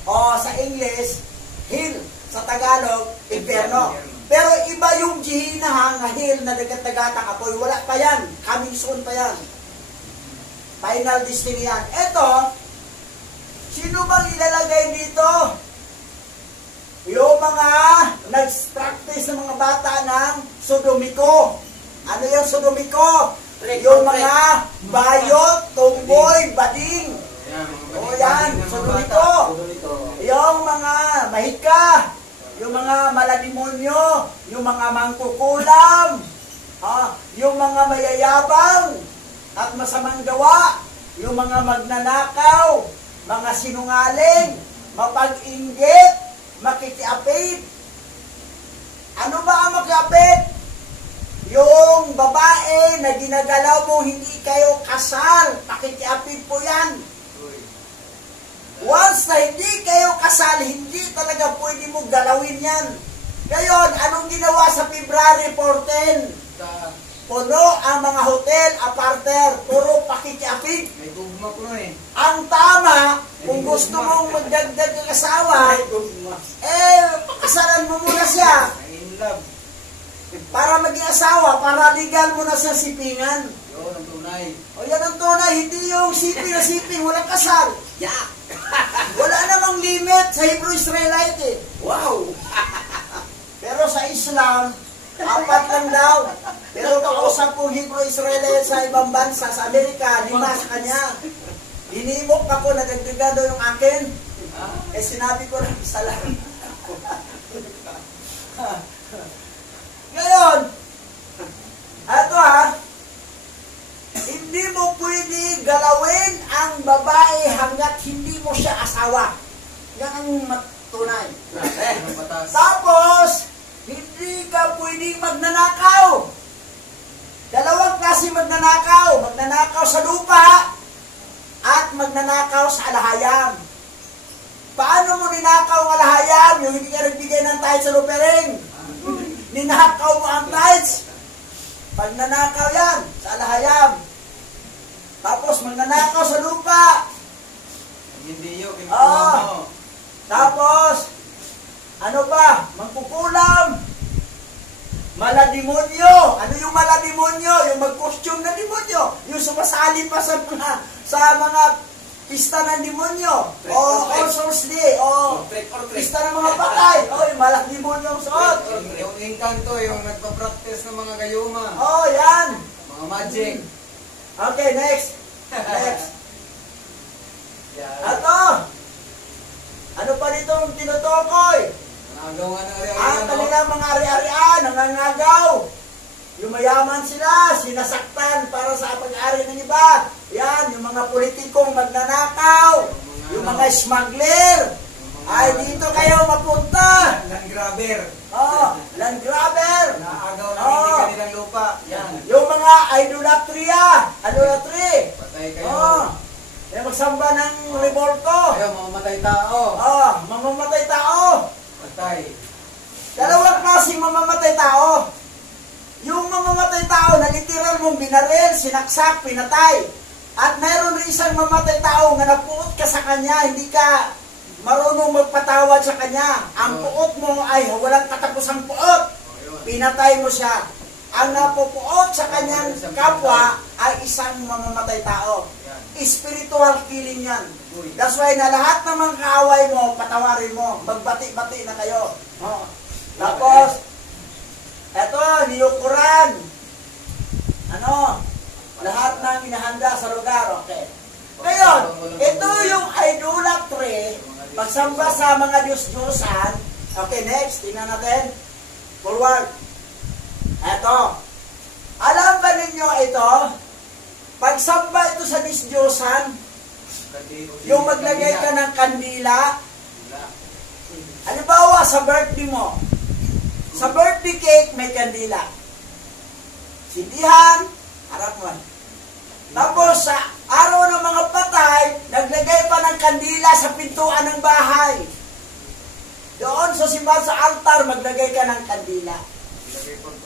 O sa English, Hell. Sa Tagalog, Inferno. Pero iba yung Gehenna na hell na dagat-dagatang apoy. Wala pa yan. Coming soon pa yan. Final destiny yan. Ito, sino bang ilalagay dito? Yung mga nag-practice ng mga bata ng sodomiko. Ano yung sodomiko? Yung mga bayot, tumboy, bading. O yan, sodomiko. Yung mga mahika, yung mga malademonyo, yung mga mangkukulam, yung mga mayayabang at masamang gawa, yung mga magnanakaw, mga sinungaling, mapag-inggit, makikiapid. Ano ba ang makiapid? Yung babae na ginagalaw mo, hindi kayo kasal. Pakikiapid po yan. Once na hindi kayo kasal, hindi talaga pwede mo galawin yan. Ngayon, anong ginawa sa February 14? Puno ang mga hotel, aparter, puro pakikiapid. May gugma ko na eh. Ang tama, kung gusto mong magdagdag ng asawa, pakasalan mo muna siya. May in love. Para maging asawa, para legal mo na sa sipingan. Yun, ang tunay. O yan ang tunay, hindi yung siping na siping, walang kasal. Yeah. Wala namang limit sa Hebrew Israelite eh. Wow. Pero sa Islam, 4 lang daw. Pero kausap kong Hebrew Israelite sa ibang bansa, sa Amerika, 5 sa kanya. Hinimok ako, nadagdagan daw yung akin. Sinabi ko lang, isa lang. Ngayon, eto hindi mo pwede galawin ang babae hanggat hindi mo siya asawa. Yan ang tunay. Tapos, hindi ka pwede magnanakaw. Dalawang klase magnanakaw. Magnanakaw sa lupa at magnanakaw sa alahayam. Paano mo ninakaw ang alahayam? Yung hindi ka nagbigay ng tithes sa lupering. Ninakaw mo ang tithes. Pag nanakaw yan, sa alahayam. Tapos magnanakaw sa lupa. Hindi yun, mo. Tapos, ano ba? Mangkukulam. Malademonyo. Ano yung malademonyo? Yung mag-costume na demonyo. Yung sumasali pa sa mga pista ng demonyo. O All Souls Day. O pista ng mga patay. O yung malademonyo ang suot. Yung inkanto, yung nagpa-practice ng mga gayuma. O yan. Mga magic. Okay, next. Next. Ato. Ano pa ditong tinutukoy? Nangagaw nga ng ari-ari. Ang kanilang mga ari-arian, nangangagaw. Yung mayaman sila, sinasaktan para sa pag-ari ng iba. Yan, yung mga politikong magnanakaw. Yung mga smuggler. Ay, dito kayo mapunta. Land grabber. Land grabber. Naagaw na hindi kanilang lupa. Yan. Yung mga idolatry. Patay kayo. Yung magsamba ng revolto. Kayo, mamamatay tao. Mamamatay tao. Patay. Dalawang klaseng mamamatay tao. Yung mamamatay tao na literal mong binaril, sinaksak, pinatay. At mayroon rin isang mamamatay tao na napuot ka sa kanya, hindi ka marunong magpatawad sa kanya. Ang puot mo ay walang katapusang puot. Pinatay mo siya. Ang napupuot sa kanyang kapwa ay isang mamamatay tao. Spiritual killing yan. That's why na lahat ng mga kaaway mo, patawarin mo. Magbati-bati na kayo. Tapos, eto, niyukuran. Lahat ng inahanda sa lugar. Okay. Ngayon, ito yung idolatry, pagsamba sa mga Diyos-Diyosan. Okay, next, tingnan natin. Forward. Eto. Alam ba ninyo ito? Pagsamba ito sa Diyos-Diyosan, yung maglagay ka ng kandila. Halimbawa, sa birthday mo. Sa birthday cake, may kandila. Sindihan, harap mo. Tapos, sa araw ng mga patay, naglagay pa ng kandila sa pintuan ng bahay. Doon sa simbahan sa altar, maglagay ka ng kandila.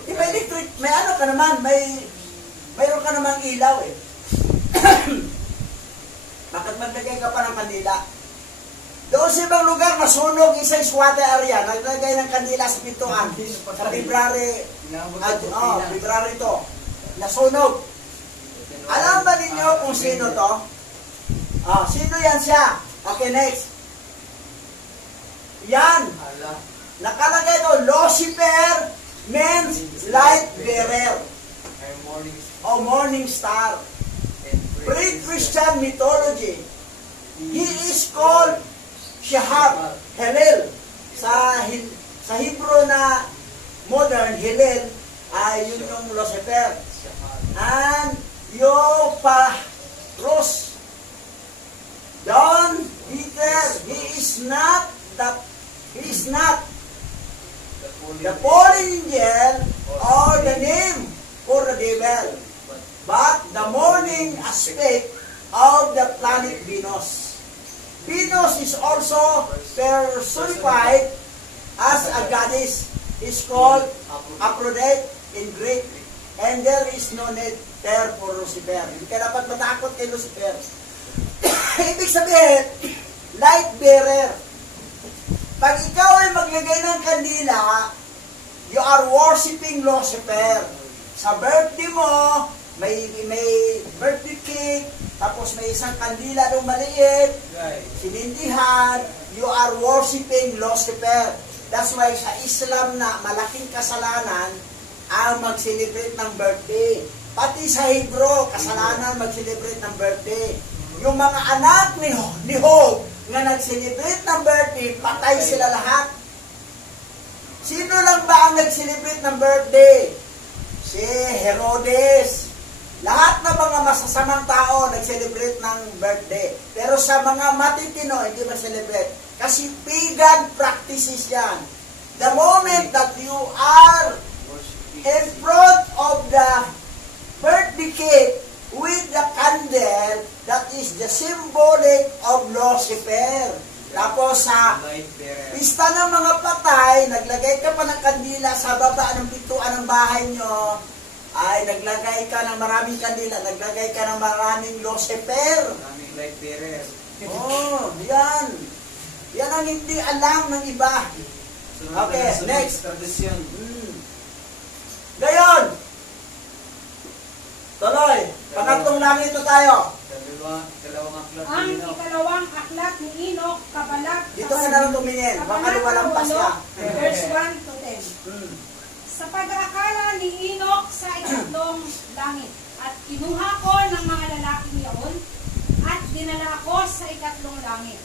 May electric, may ano ka naman, mayroon ka namang ilaw eh. Bakit maglagay ka pa ng kandila? Doon sa ibang lugar, nasunog isang swatter area, naglagay ng kandila sa pintuan. Sa February, February to, nasunog. Alam ba ninyo niyo kung sino to? Sino yan siya? Okay, next. Yan. Nakalagay to, Lucifer means light bearer. O morning star. Pre-Christian mythology. He is called Shahar, Hillel. Sa Hebrew na modern, Hillel ay yun yung Lucifer. And Epaphras, John Peter, he is not the fallen angel or the name for the devil, but the morning aspect of the planet Venus. Venus is also personified as a goddess. Is called Aphrodite in Greek, and there is no need there for Lucifer. Hindi ka dapat matakot kay Lucifer. Ibig sabihin, light bearer. Pag ikaw ay maglagay ng kandila, you are worshiping Lucifer. Sa birthday mo, may birthday cake, tapos may isang kandila doon maliit, sinindihan, you are worshiping Lucifer. That's why sa Islam na malaking kasalanan ang mag-celebrate ng birthday. Pati sa Hebrew, kasalanan mag-celebrate ng birthday. Yung mga anak ni Job nga nag-celebrate ng birthday, patay sila lahat. Sino lang ba ang nag-celebrate ng birthday? Si Herodes. Lahat ng mga masasamang tao nag-celebrate ng birthday. Pero sa mga matitino, hindi ma-celebrate. Kasi pagan practices yan. The moment that you are in front of the birthday cake with the candle, that is the symbolic of Lucifer. Tapos sa pista ng mga patay, naglagay ka pa ng kandila sa baba ng pintuan ng bahay nyo, ay naglagay ka ng maraming kandila, naglagay ka ng maraming Lucifer. Maraming light bearer. Yan. Yan ang hindi alam ng iba. Okay, next. Tradisyon. Ngayon, tuloy. Pangatlong langit na tayo. Dalawang aklat Ang ni Enoch. ikalawang aklat ni Enoch, kabalat. Dito ka na lang tumingin. Baka lumalampas ka. Verse 1 to 10. Sa pag-aakala ni Enoch sa ikatlong langit, at kinuha ko ng mga lalaking yaon, at dinala ko sa ikatlong langit,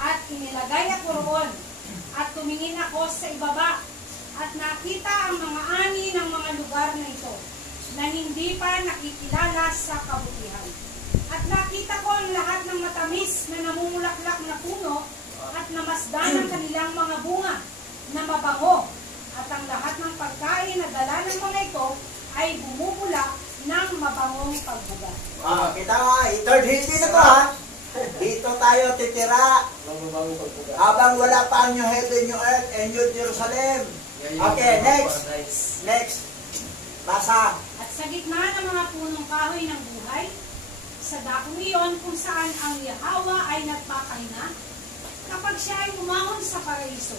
at inilagay ako roon, at tumingin ako sa ibaba, at nakita ang mga ani ng mga lugar na ito, na hindi pa nakikilala sa kabutihan. At nakita ko ang lahat ng matamis na namumulaklak na puno, at namasdan ang kanilang mga bunga na mabango, at ang lahat ng pagkain na dala ng mga ito ay bumubula ng mabangong pagbuga. Kita mo, third hindi na to ha. Dito tayo titira habang wala pa ang new heaven, new earth, and new Jerusalem. Okay, next. Next. Basa. At sa gitna ng mga punong kahoy ng buhay, sa dakong iyon kung saan ang Yahweh ay nagpapahinga, kapag siya ay umahon sa paraiso.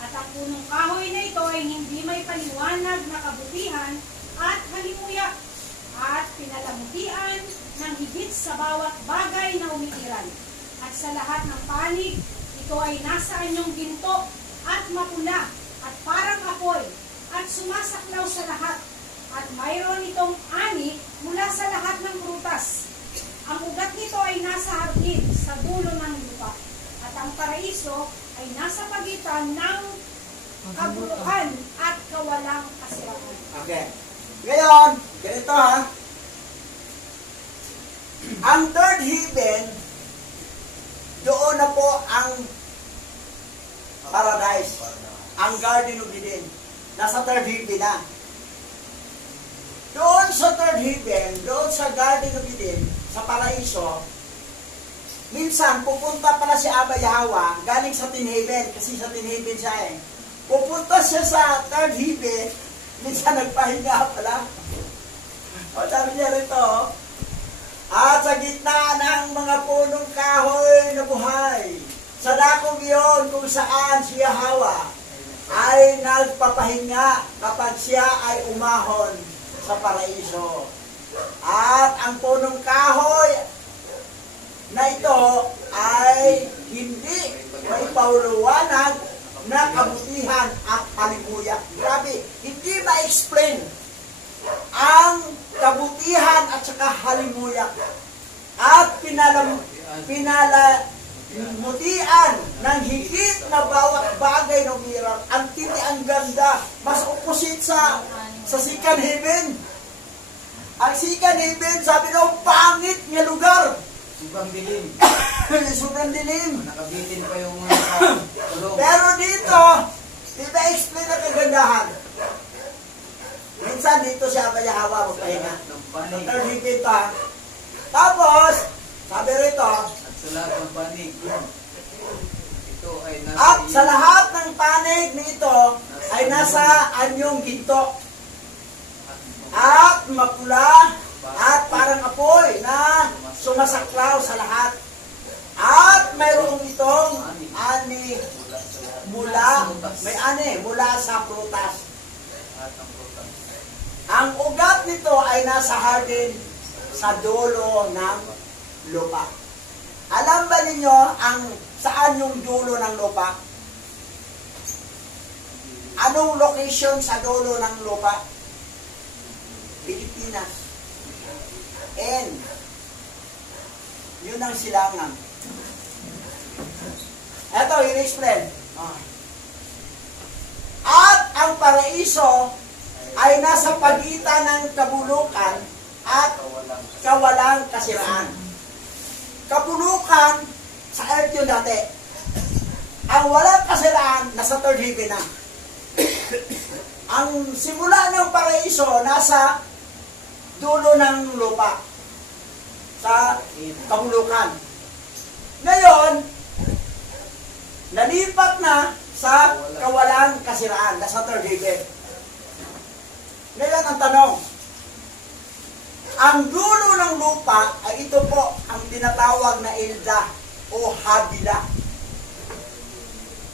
At ang punong kahoy na ito ay hindi may paliwanag na kabutihan at halimuyak, at pinalamutian ng higit sa bawat bagay na umiiral. At sa lahat ng panig, ito ay nasa anyong ginto at mapula at parang apoy at sumasaklaw sa lahat. At mayroon itong ani mula sa lahat ng prutas. Ang ugat nito ay nasa hardin sa dulo ng lupa. At ang paraiso ay nasa pagitan ng kabuluhan at kawalang kasiraan. Okay. Ngayon, ganito ha. Ang third heaven, doon na po ang paradise. Ang Garden of Eden. Nasa third heaven na. Doon sa third heaven, doon sa Garden of Eden, sa paraiso, minsan pupunta pala si Abba Yahweh galing sa tin heaven, kasi sa tin heaven siya eh. Pupunta siya sa third heaven, minsan nagpahinga pala. O sabi niya rito, at sa gitna ng mga punong kahoy na buhay, sa dakong iyon kung saan si Yahweh ay nagpapahinga kapag siya ay umahon sa paraiso. At ang punong kahoy na ito ay hindi may pauliwanag na kabutihan at halimuyak. Grabe, hindi ma-explain ang kabutihan at saka halimuyak. At pinalamutian ng higit na bawat bagay ng hirap. Ang tindi, ang ganda. Mas opposite sa second heaven. Ang second heaven, sabi daw, pangit nga lugar. Sobrang dilim. Sobrang dilim. Nakabitin pa yung tulong. Pero dito, di ba explain ang kagandahan? Minsan dito siya Yahawa magpahinga. Panig. Third heaven pa. Tapos, sabi rito, At sa lahat ng panig, ito ay nasa at iyo. sa lahat ng panig nito ay nasa anyong ginto. At mapula at parang apoy na sumasaklaw sa lahat. At mayroong itong ani mula sa prutas. At ang prutas. Ang ugat nito ay nasa hardin sa dulo ng lupa. Alam ba ninyo ang saan yung dulo ng lupa? Anong location sa dulo ng lupa? Pilipinas. And yun ang silangan. Ito, in-explain. At ang paraiso ay nasa pagitan ng kabulukan at kawalang kasiraan. Kabulukan, sa earth yun dati. Ang walang kasiraan, nasa third heaven na. Ang simula ng paraiso, nasa dulo ng lupa. Sa kabulukan. Ngayon, nalipat na sa kawalang kasiraan, nasa third heaven. Ngayon ang tanong, ang dulo ng lupa ay ito po ang tinatawag na Elda o Habila.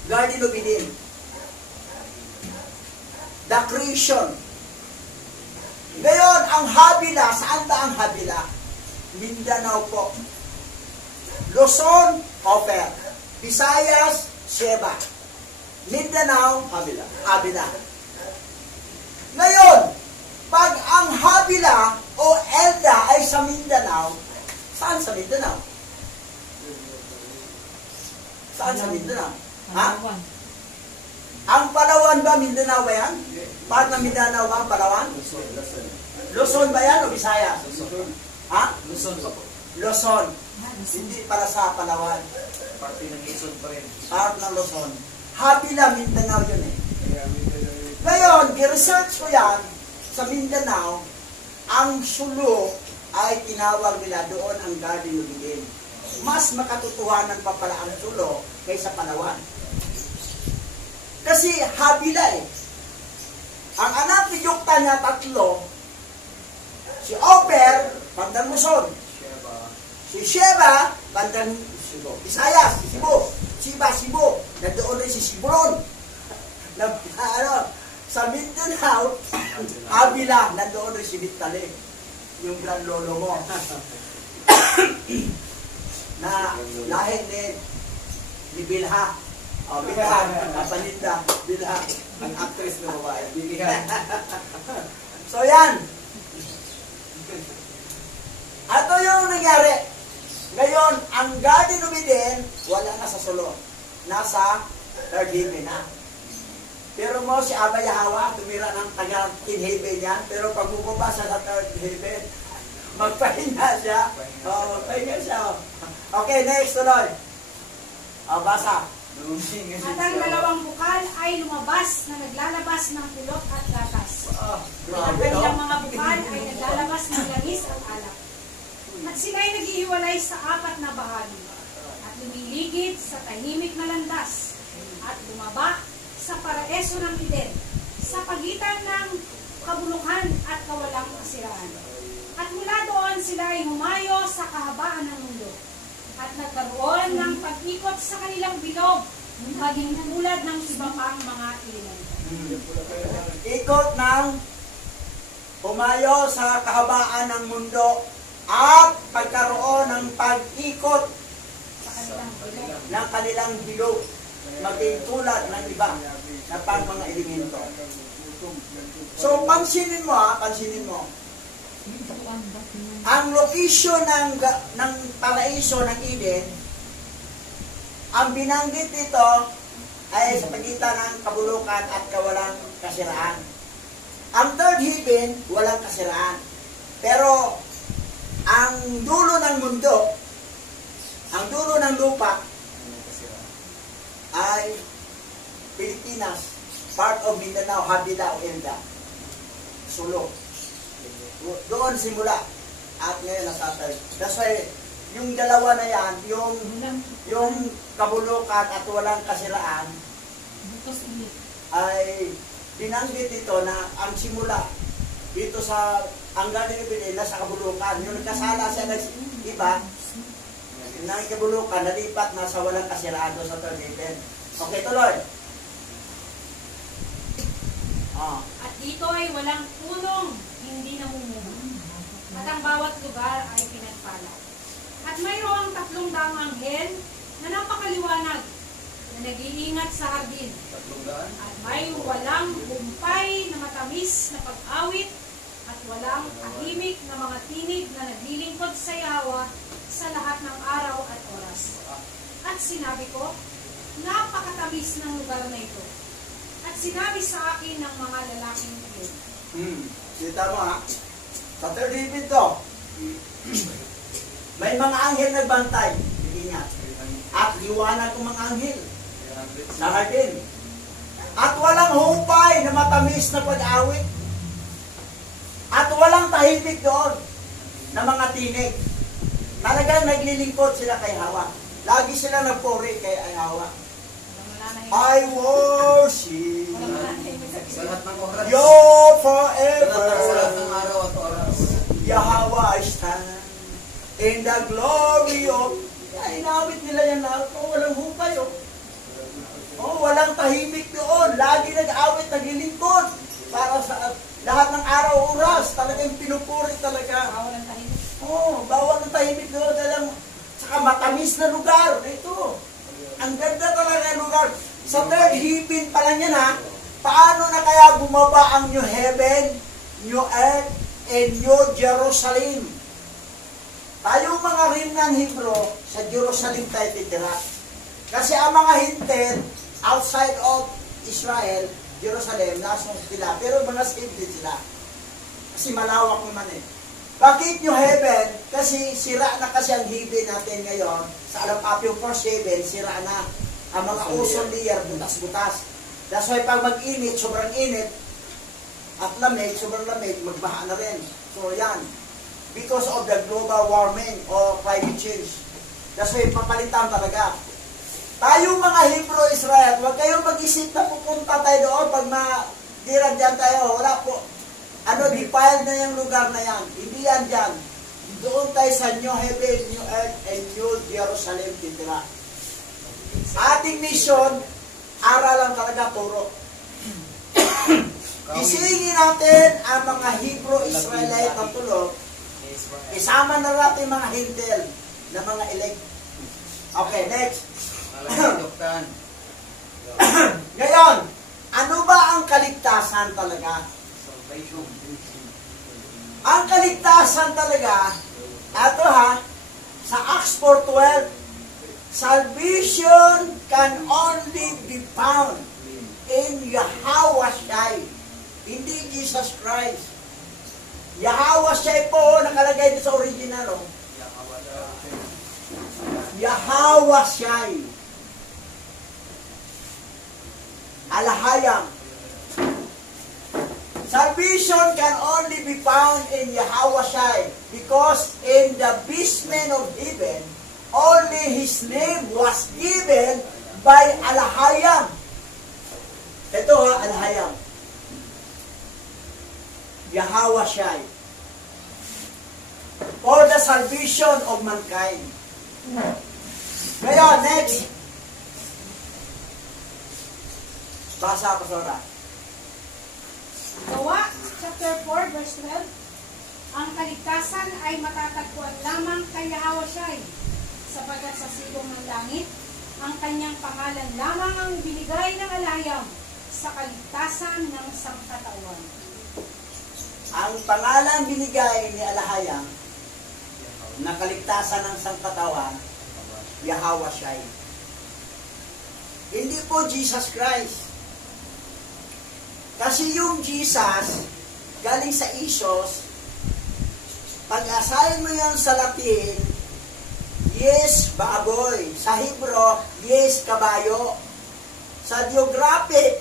Garden of Eden. The creation. Ngayon, ang Habila, saan ba ang Habila? Mindanao po. Luzon, Oper. Visayas, Sheba. Mindanao, Habila. Ngayon, pag ang Habila o Elda ay sa Mindanao, saan sa Mindanao? Saan sa Mindanao? Ha? Ang Palawan ba, Mindanao ba yan? Part ng Mindanao ba ang Palawan? Luzon ba yan o Visayas? Ha? Luzon pa po. Luzon. Hindi para sa Palawan. Parte ng Luzon pa rin. Part ng Luzon. Habila, Mindanao yun eh. Ngayon, i-research ko yan sa Mindanao, ang Sulu ay tinawag nila doon ang Garden of Eden. Mas makatotohanan pa pala ang Sulu kaysa Palawan. Kasi Habila eh. Ang anak ni Yukta niya tatlo, si Oper, bandang Luzon. Si Sheba, bandang Visayas, Cebu. Cebu. Nandoon rin si Sibron. Sa Mindanao, Habila, nandoon rin si Vitali. Yung grand lolo mo. Na lahi ni Bilha. Bilha, Paninda, Bilha, ang actress na babae. So yan. Ito yung nangyari. Ngayon, ang Garden of Eden, wala na sa Sulu. Nasa third heaven na. Pero mo si Abba Yahawa, tumira ng taga in heaven yan. Pero pag bumaba siya sa third heaven, magpahinga siya. Magpahinga siya. Okay, next tuloy. Basa. At ang dalawang bukal ay lumabas na naglalabas ng pulot at gatas. Ang kanilang mga bukal ay naglalabas ng langis at alak. At sila ay naghihiwalay sa apat na bahagi at lumiligid sa tahimik na landas at lumaba sa paraeso ng Eden sa pagitan ng kabulukan at kawalang kasiraan. At mula doon sila ay humayo sa kahabaan ng mundo at nagkaroon ng pag-ikot sa kanilang bilog maging tulad ng iba pang mga elemento. Ikot ng Humayo sa kahabaan ng mundo at pagkaroon ng pag-ikot Sa kanilang bilog. ng kanilang bilog, maging tulad ng iba na pang mga elemento. So, pansinin mo, ang location ng paraiso ng Eden, ang binanggit dito ay sa pagitan ng kabulukan at kawalang kasiraan. Ang third heaven, walang kasiraan. Pero, ang dulo ng mundo, ang dulo ng lupa, ay Pilipinas, part of Mindanao, Habida o Elda. Sulu. Doon simula. At ngayon natatay. That's why, yung dalawa na yan, yung kabulukan at walang kasiraan, ay binanggit dito na ang simula dito sa ang galing ibigay nasa kabulukan. Yung nagkasala siya ng iba, ng kabulukan, nalipat na sa walang kasiraan doon sa third heaven. Okay, tuloy. At dito ay walang punong hindi namumunga. At ang bawat lugar ay pinagpala. At mayroong 300 anghel na napakaliwanag na nag-iingat sa hardin. At may walang humpay na matamis na pag-awit at walang tahimik na mga tinig na naglilingkod sa Yahweh sa lahat ng araw at oras. At sinabi ko, napakatamis ng lugar na ito. At sinabi sa akin ng mga lalaking iyon. Kita mo ha? Sa third heaven to, may mga anghel nagbantay. Ingat. At liwanag ng mga anghel sa hardin. At walang hupay na matamis na pag-awit. At walang tahimik doon na mga tinig. Talagang naglilingkod sila kay Hawa. Lagi sila nagpuri kay Hawa. I worship you forever. Yahweh, I stand in the glory of... Inawit nila yan lahat. Walang hupay. Walang tahimik doon. Lagi nag-awit, naglilingkod. Para sa lahat ng araw-oras. Talagang pinupuri talaga. Bawal ng tahimik doon. Saka matamis na lugar. Ito. Ang ganda talaga ng lugar. Sa third heaven pa lang yan ha. Paano na kaya bumaba ang New Heaven, New Earth, and New Jerusalem? Tayo mga rimnan Hebro, sa Jerusalem tayo titira. Kasi ang mga hinted, outside of Israel, Jerusalem, nasa sila. Pero mga saved din sila. Kasi malawak naman eh. Bakit New Heaven? Kasi sira na kasi ang heaven natin ngayon. Sa yung first heaven, sira na. Ang mga ozone layer, butas-butas. That's why pag mag-init, sobrang init, at lamig, sobrang lamig, magbaha na rin. So yan. Because of the global warming or climate change. That's why papalitan talaga. Tayo mga Hebrew Israel, huwag kayong mag-isip na pupunta tayo doon pag dirad dyan tayo. Wala po. Defiled na yung lugar na yan. Hindi yan dyan. Doon tayo sa New Heaven, New Earth, and New Jerusalem titira. Ating mission, aralan talaga puro. Isingin natin ang mga Hebrew Israelite na tulog. Isama na natin mga hintel na mga elect. Okay, next. Ngayon, ano ba ang kaligtasan talaga? Ang kaligtasan talaga, ato ha, sa Acts 4:12, salvation can only be found in Yahweh Shai, hindi Jesus Christ. Yahweh Shai po, nakalagay sa original. Yahweh Shai. Alahayam. Salvation can only be found in Yahweh Shai because in the basement of heaven, only His name was given by Alahayam. Ito ha, Alahayam. Yahweh Shai. For the salvation of mankind. Ngayon, next. Basa, Pastora. Gawa, chapter 4, verse 12. Ang kaligtasan ay matatagpuan lamang kay Yahweh Shai, sapagkat sa silong ng langit, ang kanyang pangalan lamang ang binigay ng alayam sa kaligtasan ng sangkatauhan. Ang pangalan binigay ni Alahayang na kaligtasan ng sangkatawan, Yahweh Shai. Hindi po Jesus Christ. Kasi yung Jesus, galing sa Isos, pag-asahin mo yan sa Latin, yes, baboy. Sa Hebro, yes, kabayo. Sa geographic,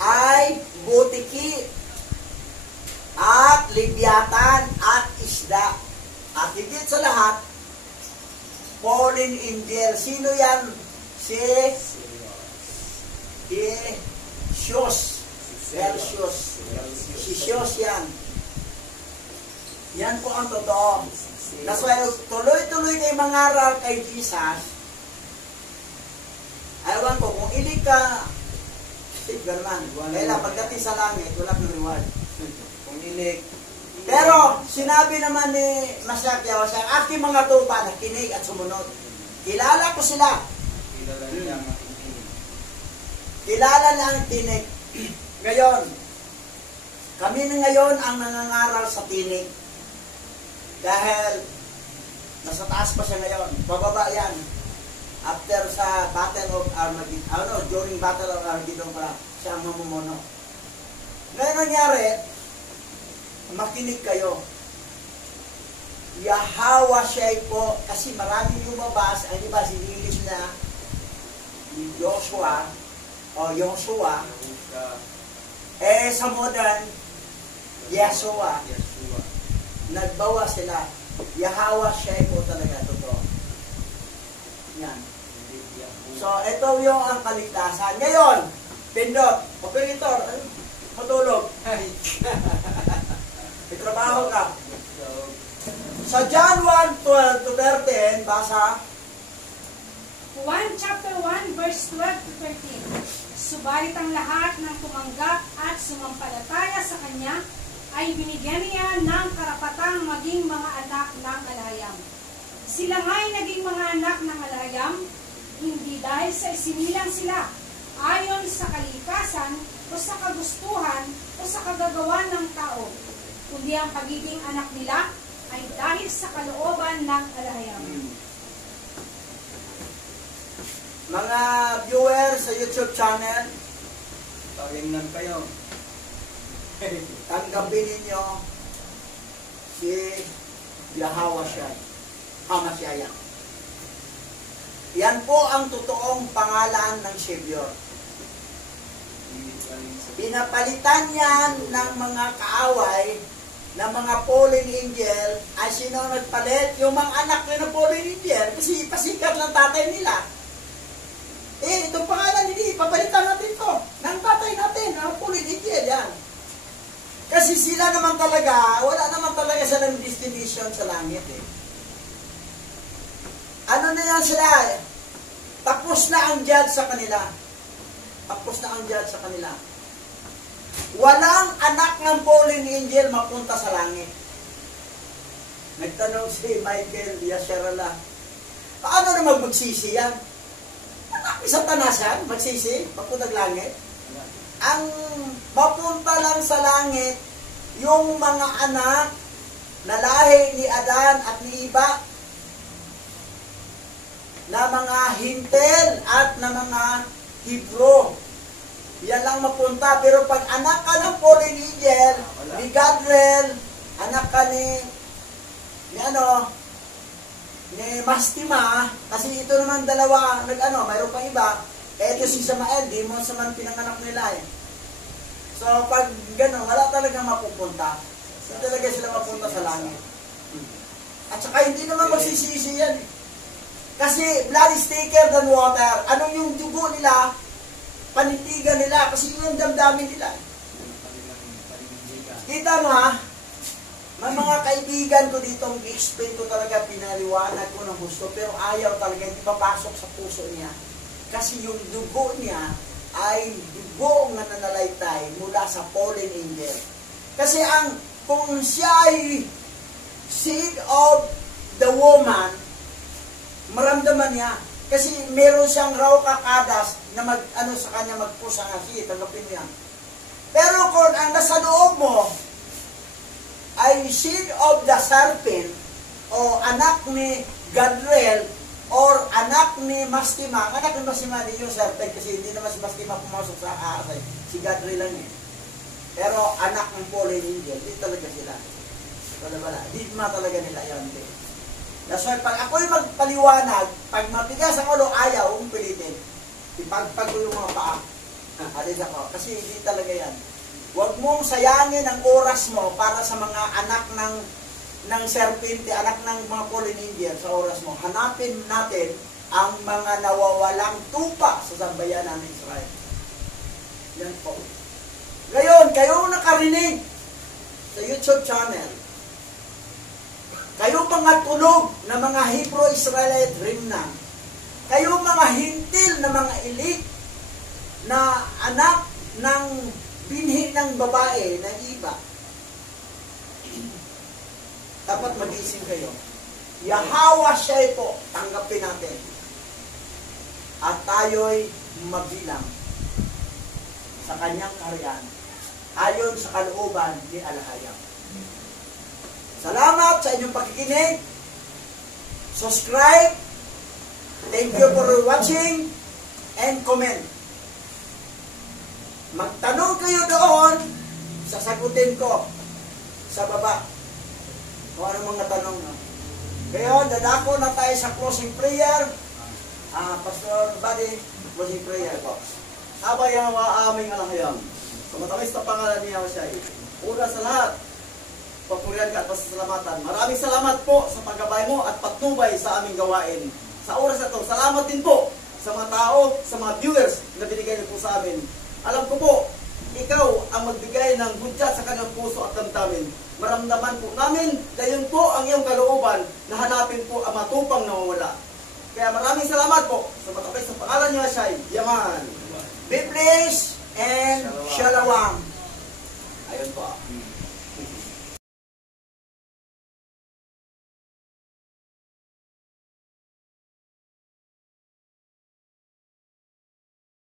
ay butiki, at libyatan, at isda. At higit sa lahat, fallen angel. Sino yan? Si Sios. Si Sios yan. Yan po ang totoo. That's why tuloy-tuloy kayo mangaral kay Jesus. Ayawan ko, kung ilig ka, Steve Garman, kaya pagdating sa langit, wala kang reward. Kung ilik, Pero, sinabi naman ni Masakyaw, sa aking mga tupa, nakinig at sumunod. Kilala ko sila. kilala niya ang aking tinig. Kilala na ang tinig. Ngayon, kami na ngayon ang nangangaral sa tinig. Dahil, nasa taas pa siya ngayon. Bababa yan. After sa Battle of Armageddon, during Battle of Armageddon pala, siya ang mamumuno. Ngayon nangyari, makinig kayo. Yahweh Shai po, kasi maraming lumabas, ang iba sinilis na Joshua, sa modern, Yeshua, nagbawa sila. Yahweh Shai po talaga, totoo. Yan. So, ito yung ang kaligtasan. Ngayon, pindot, operator, matulog. May trabaho ka. Sa John 1:12 to 13, basa. 1 chapter 1 verse 12 to 13. Subalit ang lahat ng tumanggap at sumampalataya sa kanya ay binigyan niya ng karapatang maging mga anak ng Alayam. Sila nga'y naging mga anak ng Alayam, hindi dahil sa isinilang sila, ayon sa kalikasan o sa kagustuhan o sa kagagawan ng tao, kundi ang pagiging anak nila ay dahil sa kalooban ng Alayam. Mga viewers sa YouTube channel, Pakinggan kayo. tanggapin ninyo si Yahweh Shai, Hamashiach. Yan po ang totoong pangalan ng Savior. Pinapalitan yan ng mga kaaway, ng mga fallen angel. Ay sino nagpalit? Yung mga anak na fallen angel, kasi pasikat ng tatay nila. Itong pangalan hindi, papalitan natin ito ng tatay natin, ng fallen angel yan. Kasi sila naman talaga, wala naman talaga silang destination sa langit eh. Ano na yan sila? Tapos na ang judge sa kanila. Tapos na ang judge sa kanila. Walang anak ng fallen angel mapunta sa langit. Nagtanong si Michael Yasharala, paano na magsisi yan? Anak ni Satanas yan, magsisi, mapuntang langit. Ang mapunta lang sa langit, yung mga anak na lahi ni Adan at ni Iba, na mga Hintel at na mga Hebrew. Yan lang mapunta. Pero pag anak ka ng fallen angel, ni Gadriel, anak ka ni Mastima, kasi ito naman dalawa, mayroon pang iba, ito si Samael, di mo saman pinanganak nila eh. So pag gano'n, wala talagang mapupunta. Hindi talaga sila mapunta sa langit. At saka hindi naman magsisisi yan eh. Kasi blood is thicker than water. Anong yung dugo nila? Panitigan nila. Kasi yung damdamin nila. Kita mo ha? May mga kaibigan ko dito, i-explain ko talaga, pinaliwanag ko ng gusto, pero ayaw talaga, hindi papasok sa puso niya. Kasi yung dugo niya ay dugo nga nanalaitay mula sa fallen angel. Kasi kung siya ay seed of the woman, maramdaman niya. Kasi meron siyang raw kakadas na sa kanya magpusa nga siya, tanggapin mo yan. Pero kung ang nasa loob mo ay seed of the serpent o anak ni Gadriel or anak ni Mastima, anak ni Mastima din yung serpent kasi hindi naman si Mastima pumasok sa aasay, si Gadriel lang eh. Pero anak ng fallen angel, di talaga sila. Di talaga nila yan. That's why, pag ako'y magpaliwanag, pag matigas ang ulo, ayaw, huwag pilitin. Ipagpag ko yung mga paa. Alis ako. Kasi hindi talaga yan. Huwag mong sayangin ang oras mo para sa mga anak ng serpente, anak ng mga fallen angel sa oras mo. Hanapin natin ang mga nawawalang tupa sa sambayanan ng Israel. Yan po. Ngayon, kayong nakarinig sa YouTube channel, kayo mga tulog na mga Hebrew-Israelite remnant, kayo mga hintil na mga elite na anak ng binhi ng babae ng iba, dapat mag-isip kayo. Yahawa siya po, tanggapin natin. At tayo'y mabilang sa kanyang kaharian ayon sa kalooban ni Alhayam. Salamat sa inyong pakikinig. Subscribe. Thank you for watching and comment. Magtanong kayo doon, sasagutin ko sa baba kung ano mga tanong na. Kaya dadako na tayo sa closing prayer. Pastor Buddy, closing prayer po. Abay ang aming Alhayam. Sa matamis na pangalan niya siya. Una sa lahat, papurihan ka at pasasalamatan. Maraming salamat po sa paggabay mo at patnubay sa aming gawain. Sa oras na ito, salamat din po sa mga tao, sa mga viewers na binigay niyo po sa amin. Alam ko po, ikaw ang magbigay ng hudyat sa kanyang puso at damdamin. Maramdaman po namin na yun po ang iyong kalooban na hanapin po ang matupang nawawala. Kaya maraming salamat po sa matapay sa pangalan niyo siya. Yaman. Be blessed and shalom. Ayun po.